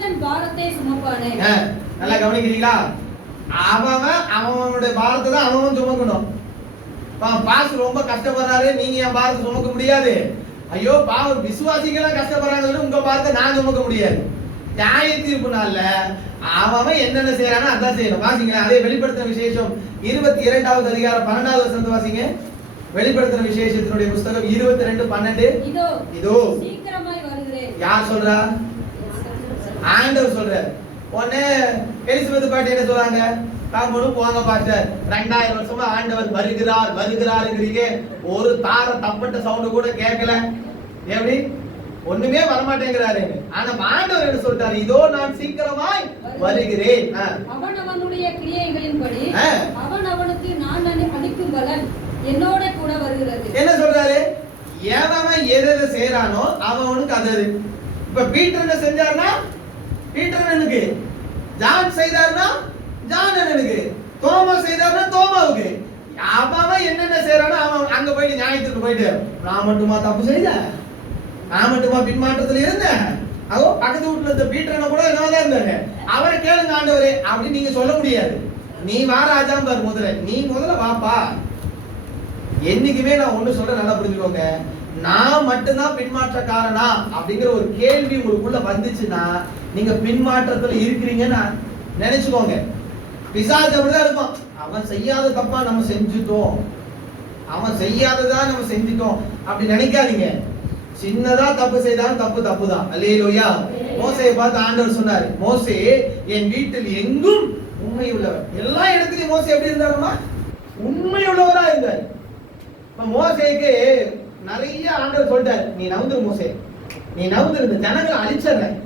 தன் பாரத்தை சுமப்பானே. நல்லா கவனிக்கிறீங்களா? அவனுடைய பாரத்தை தான் அவன் சுமக்கணும். பாஸ் ரொம்ப கஷ்டப்படுறாரு, நீங்க என் பாரத்தை சுமக்க முடியாது. ஐயோ பாவம், விசுவாசிகளா கஷ்டப்படுறாங்க, உங்க பாரத்தை நான் சுமக்க முடியாது. நியாய தீர்ப்பு நாள்ல அவன் என்னென்ன செய்யறானோ அதான் செய்யணும். வாசிங்க. அதே வெளிப்படுத்தின விசேஷம் 22வது அதிகாரம் 12வது வசனத்தை வாசிங்க. வெளிப்படுத்தின விசேஷத்தினுடைய புத்தகம் 22:12. இதோ சீக்கிரமாய் வருகிறேன். யார் சொல்றா? ஆண்டவர் சொல்றார். உடனே எலிசபெத் பாட்டி என்ன சொல்றாங்க? காம்பொழுது போங்க பாஸ்டர், 2000 வருஷமா ஆண்டவர் வருகிறாருங்கிறீங்க, ஒரு தார தப்பட்ட சவுண்ட் கூட கேட்கல. எப்படி ஒண்ணுமே வரமாட்டேங்கிறாரு. ஆனா ஆண்டவர் என்ன சொல்றாரு? இதோ நான் சீக்கிரமாய் வருகிறேன். அவனவனுடைய கிரியைகளின்படி அவனவனுக்கு நான் அளிக்கும் பலன் என்னோட கூட வருகிறது. என்ன சொல்றாரு? எவன் எதை செய்யறானோ அவனுக்கு அது. இப்ப பீட்டர் என்ன செஞ்சாருன்னா பீட்டர் அண்ணனுக்கு, ஜான் செய்தாருன்னா ஜான் அண்ணனுக்கு, தோமா செய்தாருன்னா தோமாவுக்கு. அவன் என்னென்ன செய்யறானோ அவன் அங்க போயிட்டு நியாயத்துக்கு போயிட்டு, நான் மட்டுமா தப்பு செய்தேன், நான் மட்டுமா பின்மாற்றத்துல இருந்தேன், அதோ பக்கத்து வீட்டுல இருந்த பீட்டர் கூட என்னதான் இருந்தாங்க, அவரை கேளுங்க ஆண்டவரே அப்படின்னு நீங்க சொல்ல முடியாது. நீ வா ராஜா பாரு, முதல்ல வாப்பா. என்னைக்குமே நான் ஒண்ணு சொல்ற நல்லா புரிஞ்சுக்கோங்க, நான் மட்டும்தான் பின்மாற்றக்காரனா அப்படிங்கிற ஒரு கேள்வி உங்களுக்குள்ள வந்துச்சுன்னா நீங்க பின்மாற்றத்துல இருக்கிறீங்கன்னு நினைச்சுக்கோங்க. பிசாசு அப்படிதான் இருக்கும். அவன் செய்யாத தப்பா நம்ம செஞ்சுட்டோம், அவன் செய்யாததா நம்ம செஞ்சுட்டோம் அப்படி நினைக்காதீங்க. சின்னதா தப்பு செய்தாலும் தப்பு தான். அல்லேலூயா. மோசேயை பார்த்து ஆண்டவர் சொன்னாரு, மோசே என் வீட்டில் எங்கும் உண்மை உள்ளவர். எல்லா இடத்துலயும் மோசே எப்படி இருந்தாருமா? உண்மை உள்ளவரா இருந்தார். மோசேக்கு நிறைய ஆண்டவர் சொல்லிட்டாரு, நீ நவுந்துரு மோசே, நீ நவுந்துரு, இந்த ஜனங்களை அழிச்சிடுறேன்,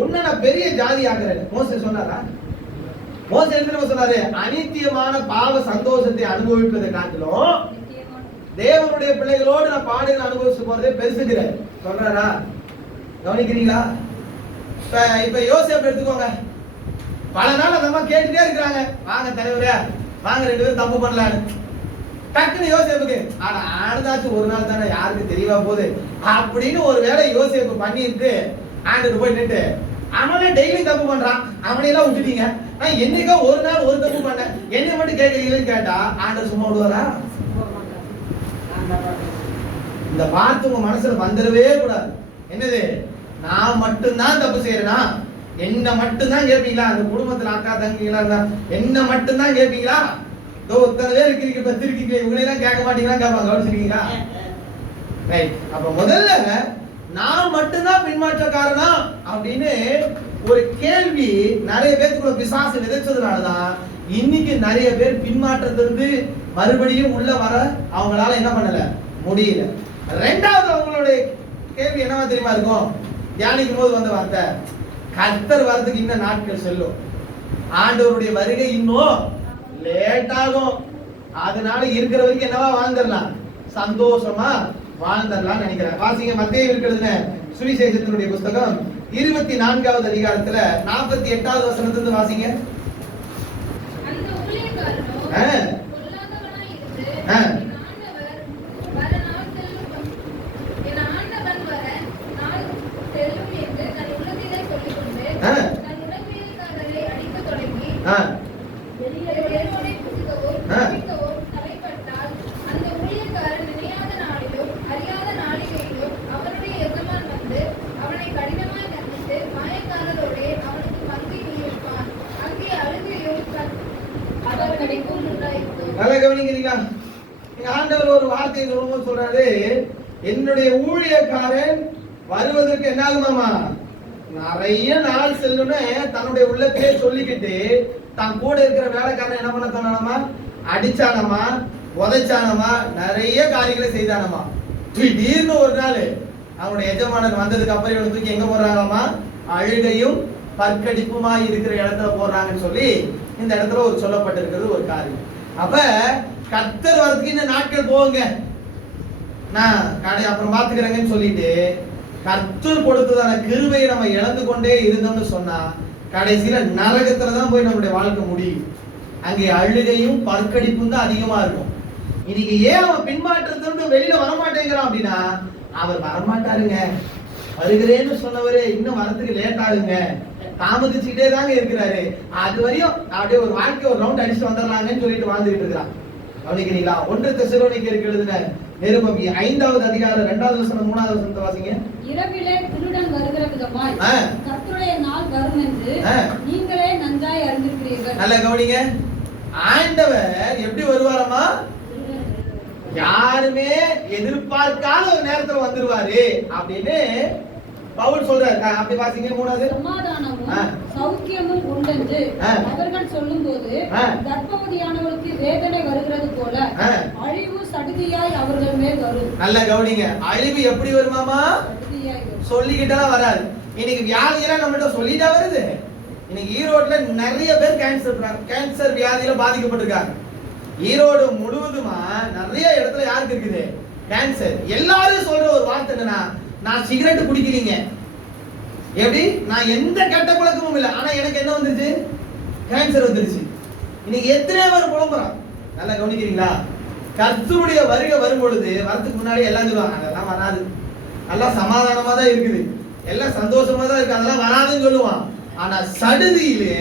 உன்னை நான் பெரிய ஜாதி ஆக்குறேன். மோசே சொன்னாரா? மோசே என்ன சொன்னாரு? அநித்தியமான பாவ சந்தோஷத்தை அனுபவிப்பதை காட்டிலும் தேவனுடைய பிள்ளைகளோடு நான் பாடுகளை அனுபவிச்சு போறதே பெருசுகிறேன் சொல்றாரா? கவனிக்கிறீங்களா? இப்ப யோசேப்பு எடுத்துக்கோங்க. பல நாள் அந்த அம்மா கேட்டுட்டே இருக்கிறாங்க, வாங்க தலைவரே வாங்க 2 பேரும் தப்பு பண்ணலான்னு. டக்குன்னு யோசேப்புக்கு ஆனதாச்சும் ஒரு நாள் தானே, யாருக்கு தெரியவா போகுது அப்படின்னு ஒரு வேலை யோசேப்பு பண்ணிட்டு ஆண்டுட்டு போய் நின்று, அவனே டெய்லி தப்பு பண்றான், அவனையெல்லாம் விட்டுட்டீங்க, என்னைக்கோ ஒரு நாள் ஒரு தப்பு பண்ண, என்னை மட்டும் கேட்கறீங்கன்னு கேட்டா ஆண்டவர் சும்மா விடுவாரா? இந்த வார்த்தை உங்க மனசுல வந்துடவே கூடாது. என்னது? நான் மட்டும்தான் தப்பு செய்யறேனா? என்ன மட்டும்தான் கேட்பீங்களா? அந்த குடும்பத்துல அக்கா தங்கிங்களா இருந்தா என்ன மட்டும்தான் கேட்பீங்களா? இத்தனை பேர் இருக்கிறீங்க, 10 இருக்கீங்க, இவங்களெல்லாம் கேட்க மாட்டீங்களா கேட்பாங்க. கவனிச்சிருக்கீங்களா? ரைட். அப்ப முதல்ல நான் மட்டும்தான் பின்மாற்றக்காரனா அப்படின்னு ஒரு கேள்வி நிறைய பேருக்குள்ள பிசாசு விதைச்சதுனாலதான் இன்னைக்கு நிறைய பேர் பின்மாற்றத்திலிருந்து மறுபடியும் உள்ள வர அவங்களால என்ன பண்ணல முடியல. ரெண்டாவது அவங்களுடைய கேள்வி என்னவா தெரியுமா இருக்கும்? தியானிக்கும் போது வந்த வார்த்தை, கர்த்தர் வரதுக்கு இன்னும் நாட்கள் செல்லும், ஆண்டவருடைய வருகை இன்னும் லேட் ஆகும், அதனால இருக்கிற வரைக்கும் என்னவா வாழ்ந்துடலாம், சந்தோஷமா வாழ்ந்துடலாம் நினைக்கிறேன். வாசிங்க மத்தேயு இருக்கிறதுல சுவிசேஷத்தினுடைய புத்தகம் 24வது அதிகாரத்துல 48வது வசனத்திலிருந்து வாசிங்க. நல்லா கவனிக்கிறீங்களா? ஆண்டவர் ஒரு வார்த்தையை சொல்லும்போது சொல்றாரு, என்னுடைய ஊழியக்காரன் வருவதற்கு என்ன ஆகுமாமா, நிறைய நாள் செல்லுன்னு தன்னுடைய உள்ளத்திலே சொல்லிக்கிட்டு தான் கூட இருக்கிற வேலைக்காரன் என்ன பண்ண தோணானமா, அடிச்சானமா, உதைச்சானமா, நிறைய காரியங்களை செய்தானமா. திடீர்னு ஒரு நாள் அவனுடைய எஜமானன் வந்ததுக்கு அப்புறம் இவனை தூக்கி எங்க போடுறாங்களாமா, அழுகையும் பற்கடிப்புமா இருக்கிற இடத்துல போடுறாங்கன்னு சொல்லி இந்த இடத்துல ஒரு சொல்லப்பட்டிருக்கிறது ஒரு காரியம். அப்ப கர்த்தர் வரதுக்கு இந்த நாட்கள் போகுங்க, நான் கடை அப்புறம் பாத்துக்கிறேங்கன்னு சொல்லிட்டு கர்த்தர் கொடுத்ததான கிருபையை நம்ம இழந்து கொண்டே இருந்தோம்னு சொன்னா கடைசியில நரகத்துலதான் போய் நம்மளுடைய வாழ்க்கை முடியும். அங்கே அழுகையும் பற்கடிப்பும் தான் அதிகமா இருக்கும். இன்னைக்கு ஏன் அவன் பின்மாற்றத்திலிருந்து வெளியில வரமாட்டேங்கிறான் அப்படின்னா, அவர் வரமாட்டாருங்க, வருகிறேன்னு சொன்னவரே இன்னும் வரதுக்கு லேட் ஆகுங்க, தாமதிச்சுக்கிட்டே தாங்க இருக்கிறாரு, அது வரையும் அப்படியே ஒரு வாழ்க்கை ஒரு ரவுண்ட் அடிச்சுட்டு வந்துடலாங்கன்னு சொல்லிட்டு வாழ்ந்துகிட்டு இருக்கிறான். கவனிக்கிறீங்களா? 1 தெசலோனிக்கேயருக்கு எழுதின நிருபம் 5வது அதிகாரம் 2வது வசனம் 3வது வசனத்தை வாசிங்க. இரவிலே திருடன் வருகிற விதமாய் கர்த்தருடைய நாள் வரும் என்று நீங்களே நன்றாய் அறிந்திருக்கிறீர்கள். நல்ல கவனிங்க, ஆண்டவர் எப்படி வருவாரமா, யாருமே எதிர்பார்க்காத ஒரு நேரத்துல வந்துருவாரு அப்படின்னு பவுல் சொல்றாரு. அப்படி வாசிங்க 3வது. சமாதானமும் சௌக்கியமும் உண்டென்று அவர்கள் சொல்லும்போது கர்ப்பவதியானவளுக்கு வேதனை வருகிறது போல அழிவு சடுதியாய் அவர்கள் மேல் வரும். நல்ல கவனிங்க, அழிவு எப்படி வருமாமா, சொல்லிக்கிட்டா வராது. இன்னைக்கு வியாதியெல்லாம் நம்மகிட்ட சொல்லிட்டா வருது. இன்னைக்கு ஈரோட்ல நிறைய பேர் கேன்சர் வியாதியில பாதிக்கப்பட்டிருக்காங்க. ஈரோடு முழுவதுமா நிறைய இடத்துல யாருக்கு இருக்குது கேன்சர். எல்லாரும் சொல்ற ஒரு வார்த்தை என்னன்னா, நான் சிகரெட் குடிக்கிறீங்க, எப்படி நான் எந்த கெட்ட பழக்கமும் இல்லை, ஆனா எனக்கு என்ன வந்துருச்சு, கேன்சர் வந்துருச்சு. இன்னைக்கு எத்தனை பேர் புலம்புறான். நல்லா கவனிக்கிறீங்களா? கர்த்தருடைய வருகை வரும் பொழுது வரதுக்கு முன்னாடி எல்லாம் சொல்லுவாங்க, அதெல்லாம் வராது, நல்லா சமாதானமா தான் இருக்குது, எல்லாம் சந்தோஷமா தான் இருக்கு, அதெல்லாம் வராதுன்னு சொல்லுவான். ஆனா சடுதியிலே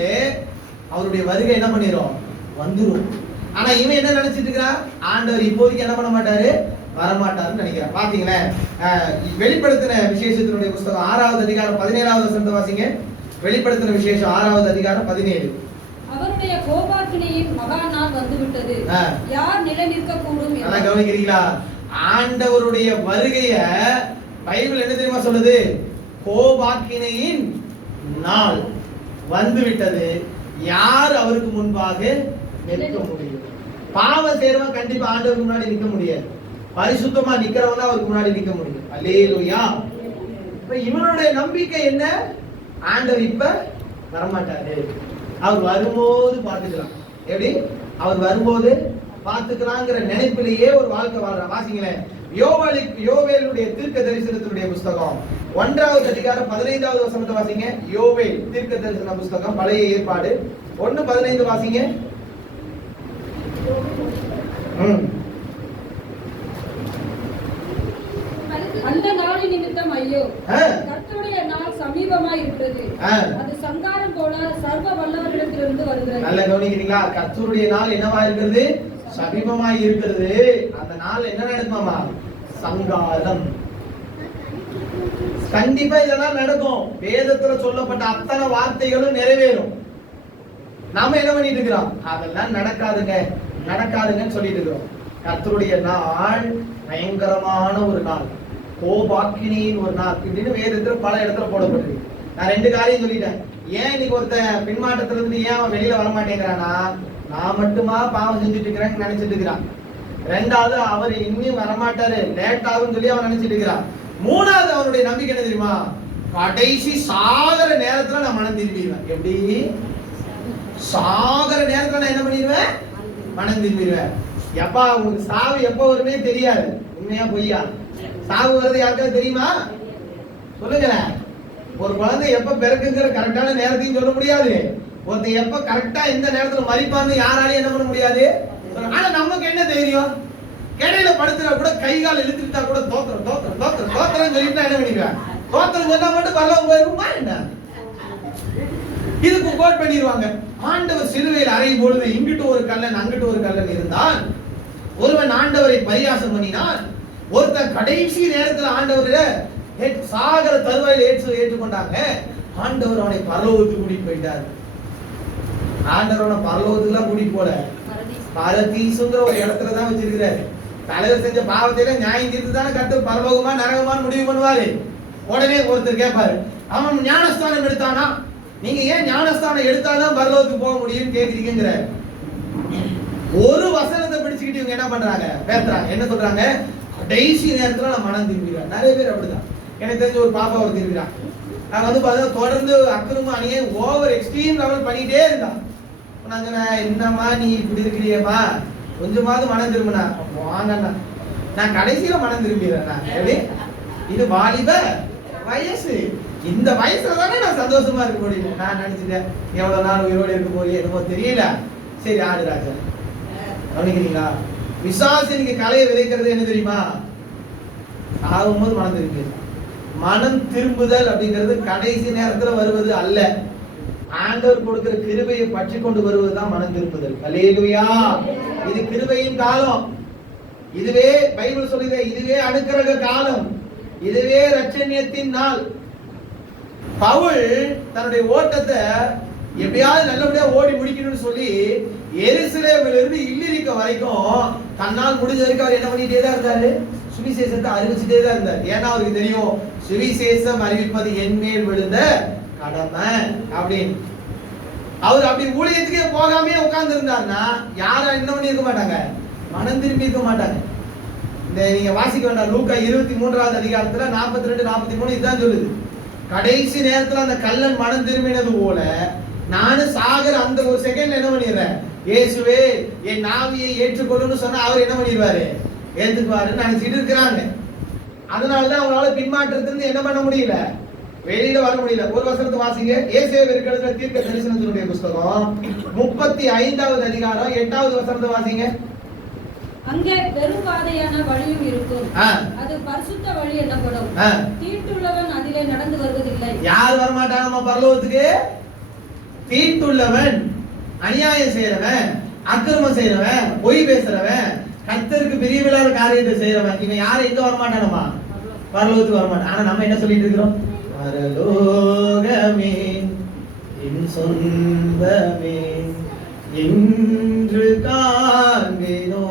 அவருடைய வருகை என்ன பண்ணிரும், வந்துரும். ஆனா இவன் என்ன நினைச்சிட்டு இருக்கிறான், ஆண்டவர் இப்போதைக்கு என்ன பண்ண மாட்டாரு, வரமாட்டாருன்னு நினைக்கிறான். பாத்தீங்களேன், வெளிப்படுத்தின விசேஷத்தினுடைய புத்தகம் 6வது அதிகாரம் 17வது வசனத்தை வாசிங்க. வெளிப்படுத்தின விசேஷம் 6வது அதிகாரம் 17. அவருடைய கோபாக்கினையின் மகா நாள் வந்துவிட்டது, யார் நிலை நிற்க கூடும்? நல்லா கவனிக்கிறீங்களா? ஆண்டவருடைய வருகைய பைபிள் என்ன தெரியுமா சொல்லுது, கோபாக்கினையின் நாள் வந்துவிட்டது, யார் அவருக்கு முன்பாக நிற்க முடியும்? பாவம் செய்றவன் கண்டிப்பா ஆண்டவருக்கு முன்னாடி நிற்க முடியாது, பரிசுத்தமா நிக்கிறவன் அவருக்கு முன்னாடி நிற்க முடியும். அல்லேலூயா. இப்ப இவனுடைய நம்பிக்கை என்ன, ஆண்டவர் இப்ப வரமாட்டாரு, அவர் வரும்போது பார்த்துக்கலாம். எப்படி அவர் வரும்போது பார்த்துக்கலாங்கிற நினைப்பிலேயே ஒரு வாழ்க்கை வாழ்றான். வாசிங்களேன், யோவேலுடைய தீர்க்க தரிசனத்தினுடைய புஸ்தகம் 1வது அதிகாரம் 15வது வசனத்தை வாசிங்க. யோவேல் தீர்க்க தரிசன புஸ்தகம், பழைய ஏற்பாடு 1:15 வாசிங்க. அந்த நாளின் நிமித்தம் ஐயோ, கர்த்தருடைய நாள் சமீபமாய் இருக்கிறது, அது சங்காரம் போல சர்வ வல்லவரிடத்திலிருந்து வருகிறது. நல்ல கவனிக்கிறீங்களா? கர்த்தருடைய நாள் என்னவா இருக்கிறது, சமீபமாய் இருக்கிறது. அந்த நாள் என்ன நடக்குமாமா, சங்காரம். கண்டிப்பா இதெல்லாம் நடக்கும். வேதத்துல சொல்லப்பட்ட அத்தனை வார்த்தைகளும் நிறைவேறும். நாம என்ன பண்ணிட்டு இருக்கிறோம், அதெல்லாம் நடக்காதுங்க நடக்காதுங்கன்னு சொல்லிட்டு இருக்கிறோம். கர்த்தருடைய நாள் பயங்கரமான ஒரு நாள், கோபாக்கினியின் ஒரு நாள் இப்படின்னு வேதத்துல பல இடத்துல போடப்பட்டிருக்கு. நான் 2 காரியம் சொல்லிட்டேன். ஏன் இன்னைக்கு ஒருத்தன் பின்மாற்றத்துல இருந்து ஏன் அவன் வெளியில வர மாட்டேங்கிறானா, நான் மட்டுமா பாவம் செஞ்சுட்டு இருக்கிறேன்னு நினைச்சிட்டு இருக்கிறான். 2வது, அவர் இன்னும் வரமாட்டாரு, லேட் ஆகும்னு சொல்லி அவன் நினைச்சிட்டு இருக்கிறான். 3வது, அவனுடைய நம்பிக்கை என்ன தெரியுமா, கடைசி சாகர நேரத்துல நான் மனம் திரும்பிடுவேன். எப்படி சாகர நேரத்துல நான் என்ன பண்ணிடுவேன், மனம் திரும்பிடுவேன். எப்பா உங்களுக்கு சாவு எப்ப வருமே தெரியாது. உண்மையா பொய்யா? சாவு வருது யாருக்காவது தெரியுமா? சொல்லுங்களேன். ஒரு குழந்தை எப்ப பிறக்குங்கிற கரெக்டான நேரத்தையும் சொல்ல முடியாது. ஒருத்தன் எப்ப கரெக்டா எந்த நேரத்துல மறிப்பான்னு யாராலையும் என்ன பண்ண முடியாது. ஆனா நமக்கு என்ன தெரியும், கடையில படுத்துறா கூட கை கால் இழுத்துட்டா கூட தோத்திரம் தோத்திரம் தோத்திரம் தோத்திரம் சொல்லிட்டு என்ன பண்ணிடுவேன், தோத்திரம் சொன்னா மட்டும் பரவாயில்ல போயிருக்குமா என்ன, இதுக்கு கோட் பண்ணிடுவாங்க. ஆண்டவர் சிலுவையில் அறையும் பொழுது இங்கிட்டு ஒரு கல்லன் அங்கிட்டு ஒரு கல்லன் இருந்தான். ஒருவன் ஆண்டவரை பரியாசம் பண்ணினான், ஒருத்தன் கடைசி நேரத்தில் ஆண்டவரை சாகர தருவாயில் ஏற்றுக்கொண்டாங்க. ஆண்டவர் அவனை பரலோகத்துக்கு கூட்டிட்டு போயிட்டார். ஆண்டவர் அவனை பரலோகத்துக்கு எல்லாம் கூட்டிட்டு போல, பரதீசுங்கிற ஒரு இடத்துல தான் வச்சிருக்கிறாரு. தலைவர் செஞ்ச பாவத்தையில நியாயம் தீர்த்து தானே கர்த்தர் பரலோகமா நரகமான்னு முடிவு பண்ணுவாரு. உடனே ஒருத்தர் கேட்பாரு, அவன் ஞானஸ்தானம் எடுத்தானா, நீங்க ஏன் ஞானஸ்தானம் எடுத்தாதான் பரலோகத்துக்கு போக முடியும் கேக்குறீங்கிற ஒரு வசனத்தை பிடிச்சுக்கிட்டு இவங்க என்ன பண்றாங்க, பேசுறாங்க. என்ன சொல்றாங்க, கடைசி நேரத்துல நான் மனம் திரும்பிடுவேன். நிறைய பேர் அப்படிதான். எனக்கு தெரிஞ்ச ஒரு பாப்பா ஒரு திரும்பிறான். நான் வந்து பார்த்தா தொடர்ந்து அக்கிரம அணியை ஓவர் எக்ஸ்ட்ரீம் லெவல் பண்ணிட்டே இருந்தான். நாங்க என்னம்மா நீ இப்படி இருக்கிறியம்மா, கொஞ்சமாவது மனம் திரும்பினா வாங்கண்ணா, நான் கடைசியில மனம் திரும்பிடுறேன். எப்படி இது வாலிப வயசு, இந்த வயசுல தானே நான் சந்தோஷமா இருக்க முடியும். நான் நினைச்சிட்டேன் எவ்வளவு நாள் உயிரோடு இருக்க போறீங்க என்னமோ தெரியல. சரி ஆடு ராஜா, கவனிக்கிறீங்களா? விசுவாசிக்கு கலையை விதைக்கிறது என்ன தெரியுமா, ஆகும்போது மனம் திரும்பி. மனம் திரும்புதல் அப்படிங்கிறது கடைசி நேரத்துல வருவது அல்ல, ஆண்டவர் கொடுக்கிற கிருபையை பற்றி கொண்டு வருவதுதான் மனம் திரும்புதல். அல்லேலூயா. இது கிருபையின் காலம். இதுவே பைபிள் சொல்லுது, இதுவே அனுக்கிரக காலம், இதுவே ரட்சணியத்தின் நாள். பவுல் தன்னுடைய ஓட்டத்தை எப்படியாவது நல்லபடியா ஓடி முடிக்கணும்னு சொல்லி எருசலேமில் இருந்து இல்லிரிக்க வரைக்கும் தன்னால் முடிஞ்ச வரைக்கும் அவர் என்ன பண்ணிட்டே தான் இருந்தாரு, சுவிசேஷத்தை அறிவிச்சுட்டே தான் இருந்தார். ஏன்னா அவருக்கு தெரியும், சுவிசேஷம் அறிவிப்பது என் மேல் விழுந்த கடமை அப்படின்னு. அவர் அப்படி ஊழியத்துக்கே போகாமே உட்கார்ந்து இருந்தாருன்னா யாரும் என்ன பண்ணி இருக்க மாட்டாங்க, மனம் திரும்பி இருக்க மாட்டாங்க. இந்த நீங்க வாசிக்க வேண்டாம், லூக்கா 23வது அதிகாரத்துல 42 43 இதுதான் சொல்லுது. கடைசி நேரத்துல அந்த கள்ளன் மனம் திரும்பினது போல நானும் சாகர அந்த ஒரு செகண்ட்ல என்ன பண்ணிடுறேன், இயேசுவே என் நாவியை ஏற்றுக்கொள்ளுன்னு சொன்னா அவர் என்ன பண்ணிடுவாரு, ஏத்துக்குவாருன்னு நினைச்சிட்டு இருக்கிறாங்க. அதனாலதான் அவங்களால பின்மாற்றத்திலிருந்து என்ன பண்ண முடியல, வெளியில வர முடியல. ஒரு வசனத்தை வாசிங்க, ஏசாயா இருக்கிற தீர்க்க தரிசனத்தினுடைய புஸ்தகம் 35வது அதிகாரம் 8வது வசனத்தை வாசிங்க. அங்கே பெரும்பாதையான வழியும் இருக்கும், அது பரிசுத்த வழி எனப்படும். தீட்டுள்ளவன் அதிலே நடந்து வருவதில்லை. யார் வரமாட்டாங்க பரலோகத்துக்கு? தீட்டுள்ளவன், அநியாயம் செய்யறவன், அக்கிரமம் செய்யறவன், பொய் பேசுறவன், கர்த்தருக்கு பிரியமில்லாத காரியத்தை செய்யறவன், இவன் யாரும் எங்க வரமாட்டானமா? பரலோகத்துக்கு வரமாட்டான். ஆனா நம்ம என்ன சொல்லிட்டு இருக்கிறோம், பரலோகமே என் சொந்தமே என்று காண்பினோ.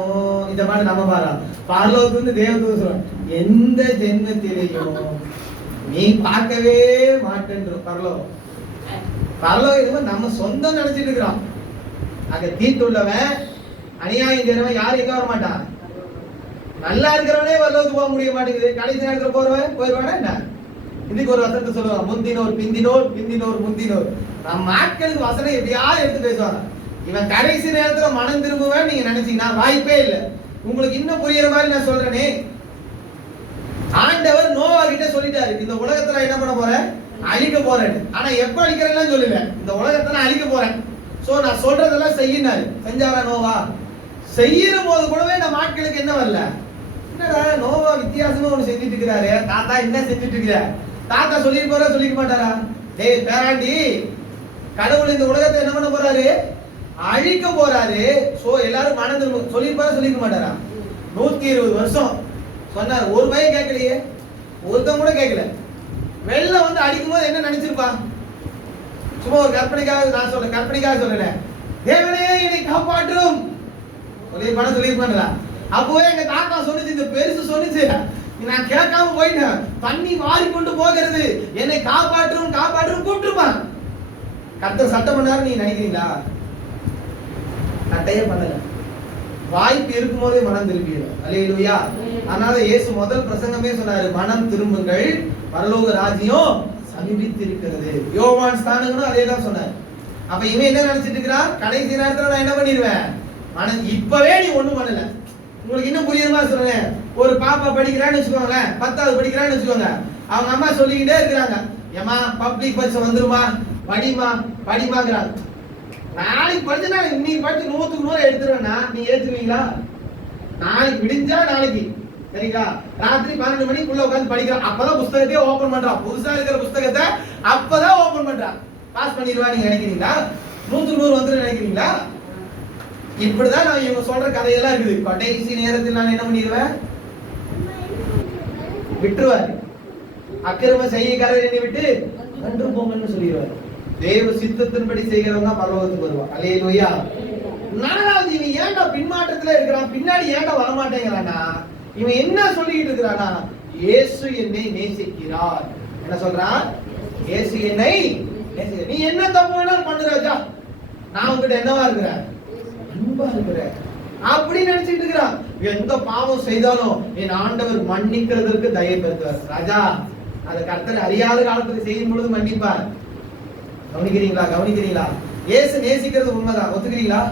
இந்த மாதிரி நம்ம பாரா பரலோகத்துக்கு தேவதூதன் சொல்றான், எந்த ஜென்மத்திலேயும் நீ பார்க்கவே மாட்டேன்றோம். பரலோகம் பரலோகம் நம்ம சொந்தம் நினைச்சிட்டு இருக்கிறோம். அங்க தீட்டுள்ளவன், அநியாயம் செய்யறவன் யாரும் எங்க வர மாட்டான். நல்லா இருக்கிறவனே பரலோகத்துக்கு போக முடிய மாட்டேங்குது. கடைசி நேரத்துல போயிருவானா என்ன? இதுக்கு ஒரு வசனத்தை சொல்லுவாங்க, முந்தினோர் பிந்தினோர், பிந்தினோர் முந்தினோர். நம்ம ஆட்களுக்கு வசனம் எப்படியாவது எடுத்து பேசுவாங்க. இவன் கடைசி நேரத்துல மனம் திரும்புவேன் நீங்க நினைச்சீங்கன்னா வாய்ப்பே இல்லை. உங்களுக்கு இன்னும் புரியுற மாதிரி நான் சொல்றேனே, ஆண்டவர் நோவா கிட்ட சொல்லிட்டாரு, இந்த உலகத்துல என்ன பண்ண போறேன், அழிக்க போறேன். ஆனா எப்ப அழிக்கிறேன்னு சொல்லல, இந்த உலகத்தை நான் அழிக்க போறேன், சோ நான் சொல்றதெல்லாம் செய்யினாரு. செஞ்சாரா நோவா? செய்யற போது கூடவே நம்ம ஆட்களுக்கு என்ன வரல, என்னடா நோவா வித்தியாசமா ஒண்ணு செஞ்சுட்டு இருக்கிறாரு, தாத்தா என்ன செஞ்சுட்டு இருக்கிற, தாத்தா சொல்லிருப்பாரா சொல்லிக்க மாட்டாரா? டேய் பேராண்டி, கடவுள் இந்த உலகத்தை என்ன பண்ண போறாரு, அழிக்க போறாரு. சோ எல்லாரும் மனம் திரும்ப சொல்லிருப்பாரா சொல்லிக்க மாட்டாரா? 120 வருஷம் சொன்னார், ஒரு பையன் கேட்கலையே, ஒருத்தன் கூட கேட்கல. வெள்ளம் வந்து அடிக்கும் போது என்ன நினைச்சிருப்பான்? சும்மா ஒரு கற்பனைக்காக நான் சொல்றேன், கற்பனைக்காக சொல்றேன், தேவனே என்னை காப்பாற்றும் சொல்லிருப்பாங்களா? அப்போவே எங்க தாத்தா சொன்னிச்சு, இந்த பெருசு சொன்னிச்சு, நான் கேட்காம போயிட்டேன், தண்ணி வாரி கொண்டு போகிறது, என்னை காப்பாற்றும் காப்பாற்றும் கூப்பிட்டுருப்பான். கர்த்தர் சட்டம் பண்ணாரு நீ நினைக்கிறீங்களா? சட்டையே பண்ணல. வாய்ப்பு இருக்கும் போதே மனம் திரும்பிடும். அல்லேலூயா. அதனால இயேசு முதல் பிரசங்கமே சொன்னாரு, மனம் திரும்புங்கள், பரலோக ராஜ்யம் சமீபித்திருக்கிறது. யோவான் ஸ்தானங்களும் அதே தான் சொன்னார். அப்ப இவன் என்ன நினைச்சிட்டு இருக்கிறான், கடைசி நேரத்துல நான் என்ன பண்ணிடுவேன், மனம் இப்பவே நீ ஒண்ணும் பண்ணல. உங்களுக்கு இன்னும் புரியுற மாதிரி சொல்றேன், ஒரு பாப்பா படிக்கிறான்னு வச்சுக்கோங்களேன், 10வது படிக்கிறான்னு வச்சுக்கோங்க, அவங்க அம்மா சொல்லிக்கிட்டே இருக்கிறாங்க, ஏமா பப்ளிக் பரிசு வந்துருமா, படிமா படிமாங்கிறாங்க. நாளைக்கு படிச்சுனா இன்னைக்கு படிச்சு 100க்கு 100 எடுத்துருவேன்னா நீ ஏத்துவீங்களா? நாளைக்கு விடிஞ்சா நாளைக்கு சரிங்களா, ராத்திரி 12 மணிக்குள்ள உட்காந்து படிக்கிறான், அப்பதான் புத்தகத்தையே ஓபன் பண்றான், புதுசா இருக்கிற புத்தகத்தை அப்பதான் ஓபன் பண்றான். பாஸ் பண்ணிடுவா நீங்க நினைக்கிறீங்களா? 100க்கு 100 வந்துடும் நினைக்கிறீங்களா? இப்படிதான் நான் இவங்க சொல்ற கதையெல்லாம் இருக்குது. கடைசி நேரத்தில் நான் என்ன பண்ணிடுவேன், விட்டுருவாரு. அக்கிரம செய்யக்காரர் என்னை விட்டு அன்று போங்கன்னு சொல்லிடுவாரு. தேவ சித்தத்தின்படி செய்கிறவங்க பரலோகத்துக்கு வருவான். அல்லேலூயா. நாலாவது, இவன் ஏன்டா பின்மாற்றத்துல இருக்கிறான், பின்னாடி ஏன்டா வரமாட்டேங்கிறானா? இவன் என்ன சொல்லிட்டு இருக்கிறானா, இயேசு என்னை நேசிக்கிறார். என்ன சொல்றான், இயேசு என்னை நேசிக்கிறார். நீ என்ன தப்பு வேணாலும் பண்ணு ராஜா, நான் உங்ககிட்ட என்னவா இருக்கிறேன், அன்பா இருக்கிறேன் அப்படி நினைச்சிட்டு இருக்கிறான். எந்த பாவம் செய்தாலும் என் ஆண்டவர் மன்னிக்கிறதற்கு தயை பெறுவார். ராஜா அதை கர்த்தர் அறியாத காலத்துல செய்யும் பொழுது மன்னிப்பார். கவனிக்கிறீங்களா? கவனிக்கிறீங்களா? இயேசு நேசிக்கிறது உண்மைதான், ஒத்துக்கிறீங்களா?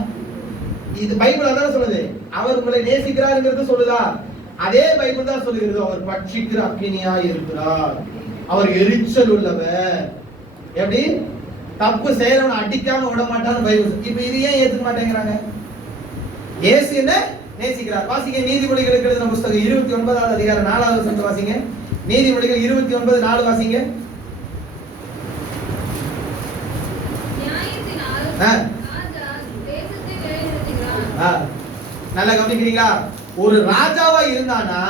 இது பைபிள் அதான் சொல்லுது, அவர் உங்களை நேசிக்கிறாருங்கிறது சொல்லுதா? அதே பைபிள் தான் சொல்லுகிறது, அவர் பட்சிக்கிற அக்கினியா இருக்கிறார், அவர் எரிச்சல் உள்ளவர். எப்படி தப்பு செய்யறவனை அடிக்காம விட மாட்டான்னு பைபிள். இப்ப இது ஏன் ஏத்துக்க மாட்டேங்கிறாங்க? இயேசு என்ன நேசிக்கிறார். வாசிங்க, நீதிமொழிகள் எழுதின புத்தகம் 29வது அதிகாரம் 4வது வசனத்தை வாசிங்க. நீதிமொழிகள் 29:4 வாசிங்க. நல்லா கவனிக்கிறீங்களா? ஒரு ராஜாவா இருந்தானா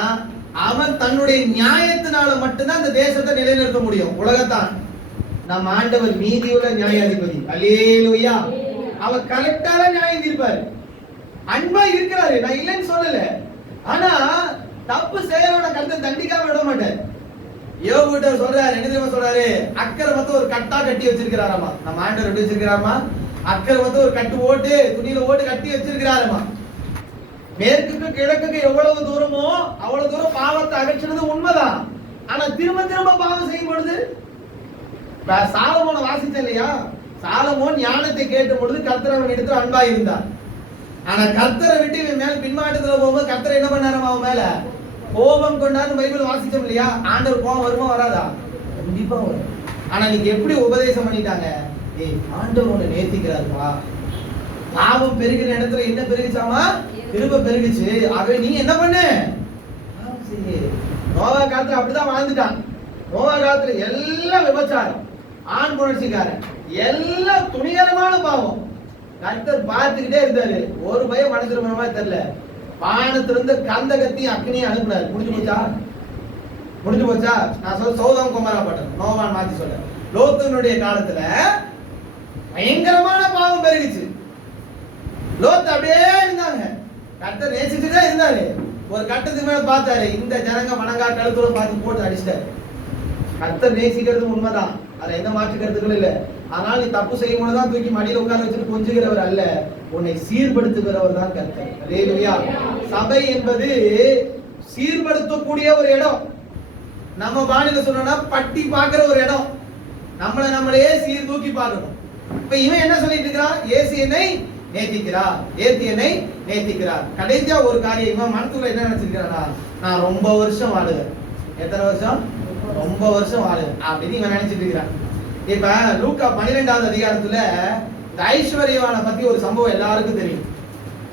அவன் தன்னுடைய நியாயத்தினால மட்டும்தான் அந்த தேசத்தை நிலைநிறுத்த முடியும். உலகத்தான் நம்ம ஆண்டவர் நீதியுள்ள நியாயாதிபதி. அல்லேலூயா. அவர் கரெக்டான நியாயம் தீர்ப்பாரு, அன்பா இருக்கிறாரு, நான் இல்லைன்னு சொல்லல. ஆனா தப்பு செய்யறவன கருத்தை தண்டிக்காம விட மாட்டார். யோகிட்ட சொல்றாரு, என்ன தெரியுமா சொல்றாரு, அக்கிரமத்தை ஒரு கட்டா கட்டி வச்சிருக்கிறாராமா. நம்ம ஆண்டவர் எப்படி வச்சிருக்கிறாராமா, அக்கிரமத்தை ஒரு கட்டு ஓட்டு துணியில ஓட்டு கட்டி வச்சிருக்கிறாராமா. மேற்குக்கு கிழக்குக்கு எவ்வளவு தூரமோ அவ்வளவு தூரம் பாவத்தை அகற்றினது உண்மைதான். ஆனா திரும்ப திரும்ப பாவம் செய்யும் பொழுது, சாலமோனை வாசிச்ச இல்லையா, சாலமோன் ஞானத்தை கேட்ட பொழுது கர்த்தர் அவன் இடத்துல அன்பா இருந்தார். ஆனா கர்த்தரை விட்டு இவன் மேல பின்மாற்றத்துல போகும்போது கர்த்தர் என்ன பண்ணாரு, அவன் மேல கோபம் கொண்டாரு. பைபிள் வாசிச்சோம் இல்லையா, ஆண்டவர் கோபம் வருமா வராதா? கண்டிப்பா வரும். ஆனா நீங்க எப்படி உபதேசம் பண்ணிட்டாங்க, ஏய் ஆண்டவர் உன்னை நேசிக்கிறாருப்பா, பாவம் பெருகிற இடத்துல என்ன பெருகுச்சாமா, திரும்ப பெருகுச்சு. ஆகவே நீ என்ன பண்ணு, நோவா காலத்துல அப்படிதான் வாழ்ந்துட்டான். நோவா காலத்துல எல்லாம் விபச்சாரம், ஆண் புணர்ச்சிக்காரன், எல்லாம் துணிகரமான பாவம். கர்த்தர் பார்த்துக்கிட்டே இருந்தாரு. ஒரு பயம் மனசுல மாதிரி தெரியல. வானத்திலிருந்து கந்தகத்தி அக்னியை அனுப்புனாரு. முடிஞ்சு போச்சா? முடிஞ்சு போச்சா? நான் சொல்ல சோதம் குமாரா பாட்டேன், நோவான் மாத்தி சொல்றேன். லோத்தினுடைய காலத்துல பயங்கரமான பாவம் பெருகிச்சு. லோத் அப்படியே இருந்தாங்க, கர்த்தர் நேசிச்சுட்டே இருந்தாரு. ஒரு கட்டத்துக்கு மேல பார்த்தாரு, இந்த ஜனங்க மனங்கா கழுத்துல பார்த்து போட்டு அடிச்சிட்டாரு. கர்த்தர் நேசிக்கிறது உண்மைதான், அதுல எந்த மாற்று கருத்துக்கள் இல்ல. ஆனால் நீ தப்பு செய்யும் போதுதான் தூக்கி மடியில உட்கார வச்சுட்டு கொஞ்சுகிறவர் அல்ல, உன்னை சீர்படுத்துகிறவர் தான் கர்த்தர். அல்லேலூயா. சபை என்பது சீர்படுத்தக்கூடிய ஒரு இடம். நம்ம பாணியில சொன்னோம்னா பட்டி பார்க்கிற ஒரு இடம். நம்மளையே சீர் தூக்கி பார்க்கணும். இப்ப இவன் என்ன சொல்லிட்டு இருக்கிறான், இயேசு என்னை நேசிக்கிறார், ஏத்தி என்னை நேசிக்கிறார். கடைசியா ஒரு காரியம் இவன் மனசுல என்ன நினைச்சிருக்கிறானா, நான் ரொம்ப வருஷம் வாழுவேன். எத்தனை வருஷம்? ரொம்ப வருஷம் வாழுவேன் அப்படின்னு இவன் நினைச்சிட்டு இருக்கிறான். இப்ப லூக்கா 12வது அதிகாரத்துல இந்த ஐஸ்வர்யவானை பத்தி ஒரு சம்பவம் எல்லாருக்கும் தெரியும்.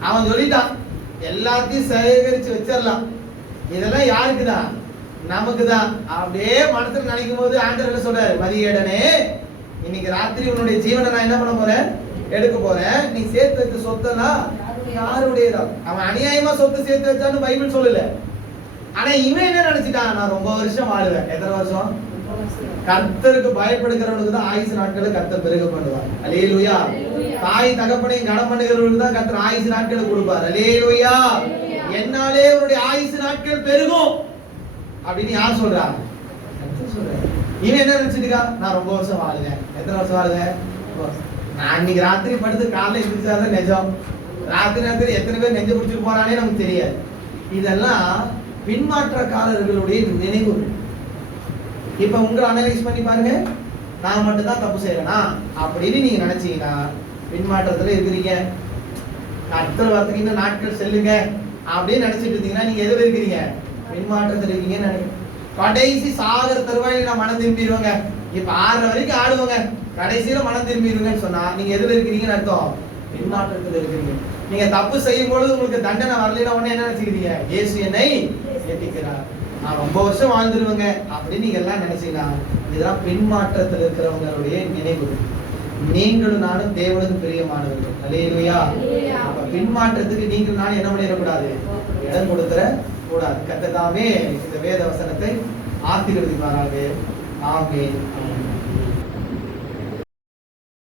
அவன் சொல்லிட்டான், எல்லாத்தையும் சேகரிச்சு வச்சிடலாம், இதெல்லாம் யாருக்குதான், நமக்குதான். அப்படியே மனசுல நினைக்கும் போது ஆண்டவர் என்ன சொல்றாரு, மதியேடனே இன்னைக்கு ராத்திரி உன்னுடைய ஜீவனை நான் என்ன பண்ண போறேன், எடுக்க போறேன். நீ சேர்த்து வச்ச சொத்தெல்லாம் யாருடையதான். அவன் அநியாயமா சொத்து சேர்த்து வச்சான்னு பைபிள் சொல்லல. ஆனா இவன் என்ன நினைச்சிட்டான், நான் ரொம்ப வருஷம் வாழுவேன். எத்தனை வருஷம்? கர்த்தருக்கு பயப்படுகிறவனுக்கு தான் ஆயுசு நாட்களை கர்த்தர் பெருக பண்ணுவார். அல்லேலூயா. தாய் தகப்பனையும் கனம் பண்ணுகிறவனுக்கு தான் கர்த்தர் ஆயுசு நாட்களை கொடுப்பார். அல்லேலூயா. என்னாலே உன்னுடைய ஆயுசு நாட்கள் பெருகும் அப்படின்னு யார் சொல்றா? கர்த்தர் சொல்றார். இவன் என்ன நினைச்சிட்டுக்கா, நான் ரொம்ப வருஷம் வாழுவேன். எத்தனை வருஷம் வாழுவேன்? நான் இன்னைக்கு ராத்திரி படுத்து காலைல எழுந்திரிச்சாதான் நிஜம். ராத்திரி எத்தனை பேர் நெஞ்சு பிடிச்சிட்டு போறானே நமக்கு தெரியாது. இதெல்லாம் பின்மாற்றக்காரர்களுடைய நினைவு. இப்ப உங்களை அனலைஸ் பண்ணி பாருங்க, நான் மட்டும் தான் தப்பு செய்யறேனா அப்படின்னு நீங்க நினைச்சீங்கன்னா பின்மாற்றத்துல இருக்கிறீங்க. கர்த்தர் வரதுக்கு இன்னும் நாட்கள் செல்லுங்க அப்படின்னு நினைச்சிட்டு இருந்தீங்கன்னா நீங்க எதுல இருக்கிறீங்க? பின்மாற்றத்துல இருக்கீங்கன்னு நினைக்கிறேன். கடைசி சாகர தருவாயில நான் மனம் திரும்பிடுவாங்க. இப்ப 6 வரைக்கும் ஆடுவாங்க, கடைசியில மனம் திரும்பிடுவீங்கன்னு சொன்னா நீங்க எதுல இருக்கிறீங்கன்னு அர்த்தம்? பின்மாற்றத்துல இருக்கிறீங்க. நீங்க தப்பு செய்யும் பொழுது உங்களுக்கு தண்டனை வரலைன்னா உடனே என்ன நினைச்சுக்கிறீங்க? இயேசு என்னை ஏத்திக்கிறார், நான் ரொம்ப வருஷம் வாழ்ந்துருவேங்க அப்படின்னு நீங்க எல்லாம் நினைச்சீங்கன்னா இதெல்லாம் பின்மாற்றத்தில் இருக்கிறவங்களுடைய நினைவு. நீங்களும் நானும் தேவனுக்கு பிரியமானவர்கள். அல்லேலூயா. அப்ப பின்மாற்றத்துக்கு நீங்கள் நானும் என்ன பண்ணிடக்கூடாது, இடம் கொடுத்துற கூடாது. கர்த்தர் தாமே இந்த வேத வசனத்தை ஆசீர்வதிப்பாராக. ஆமென்.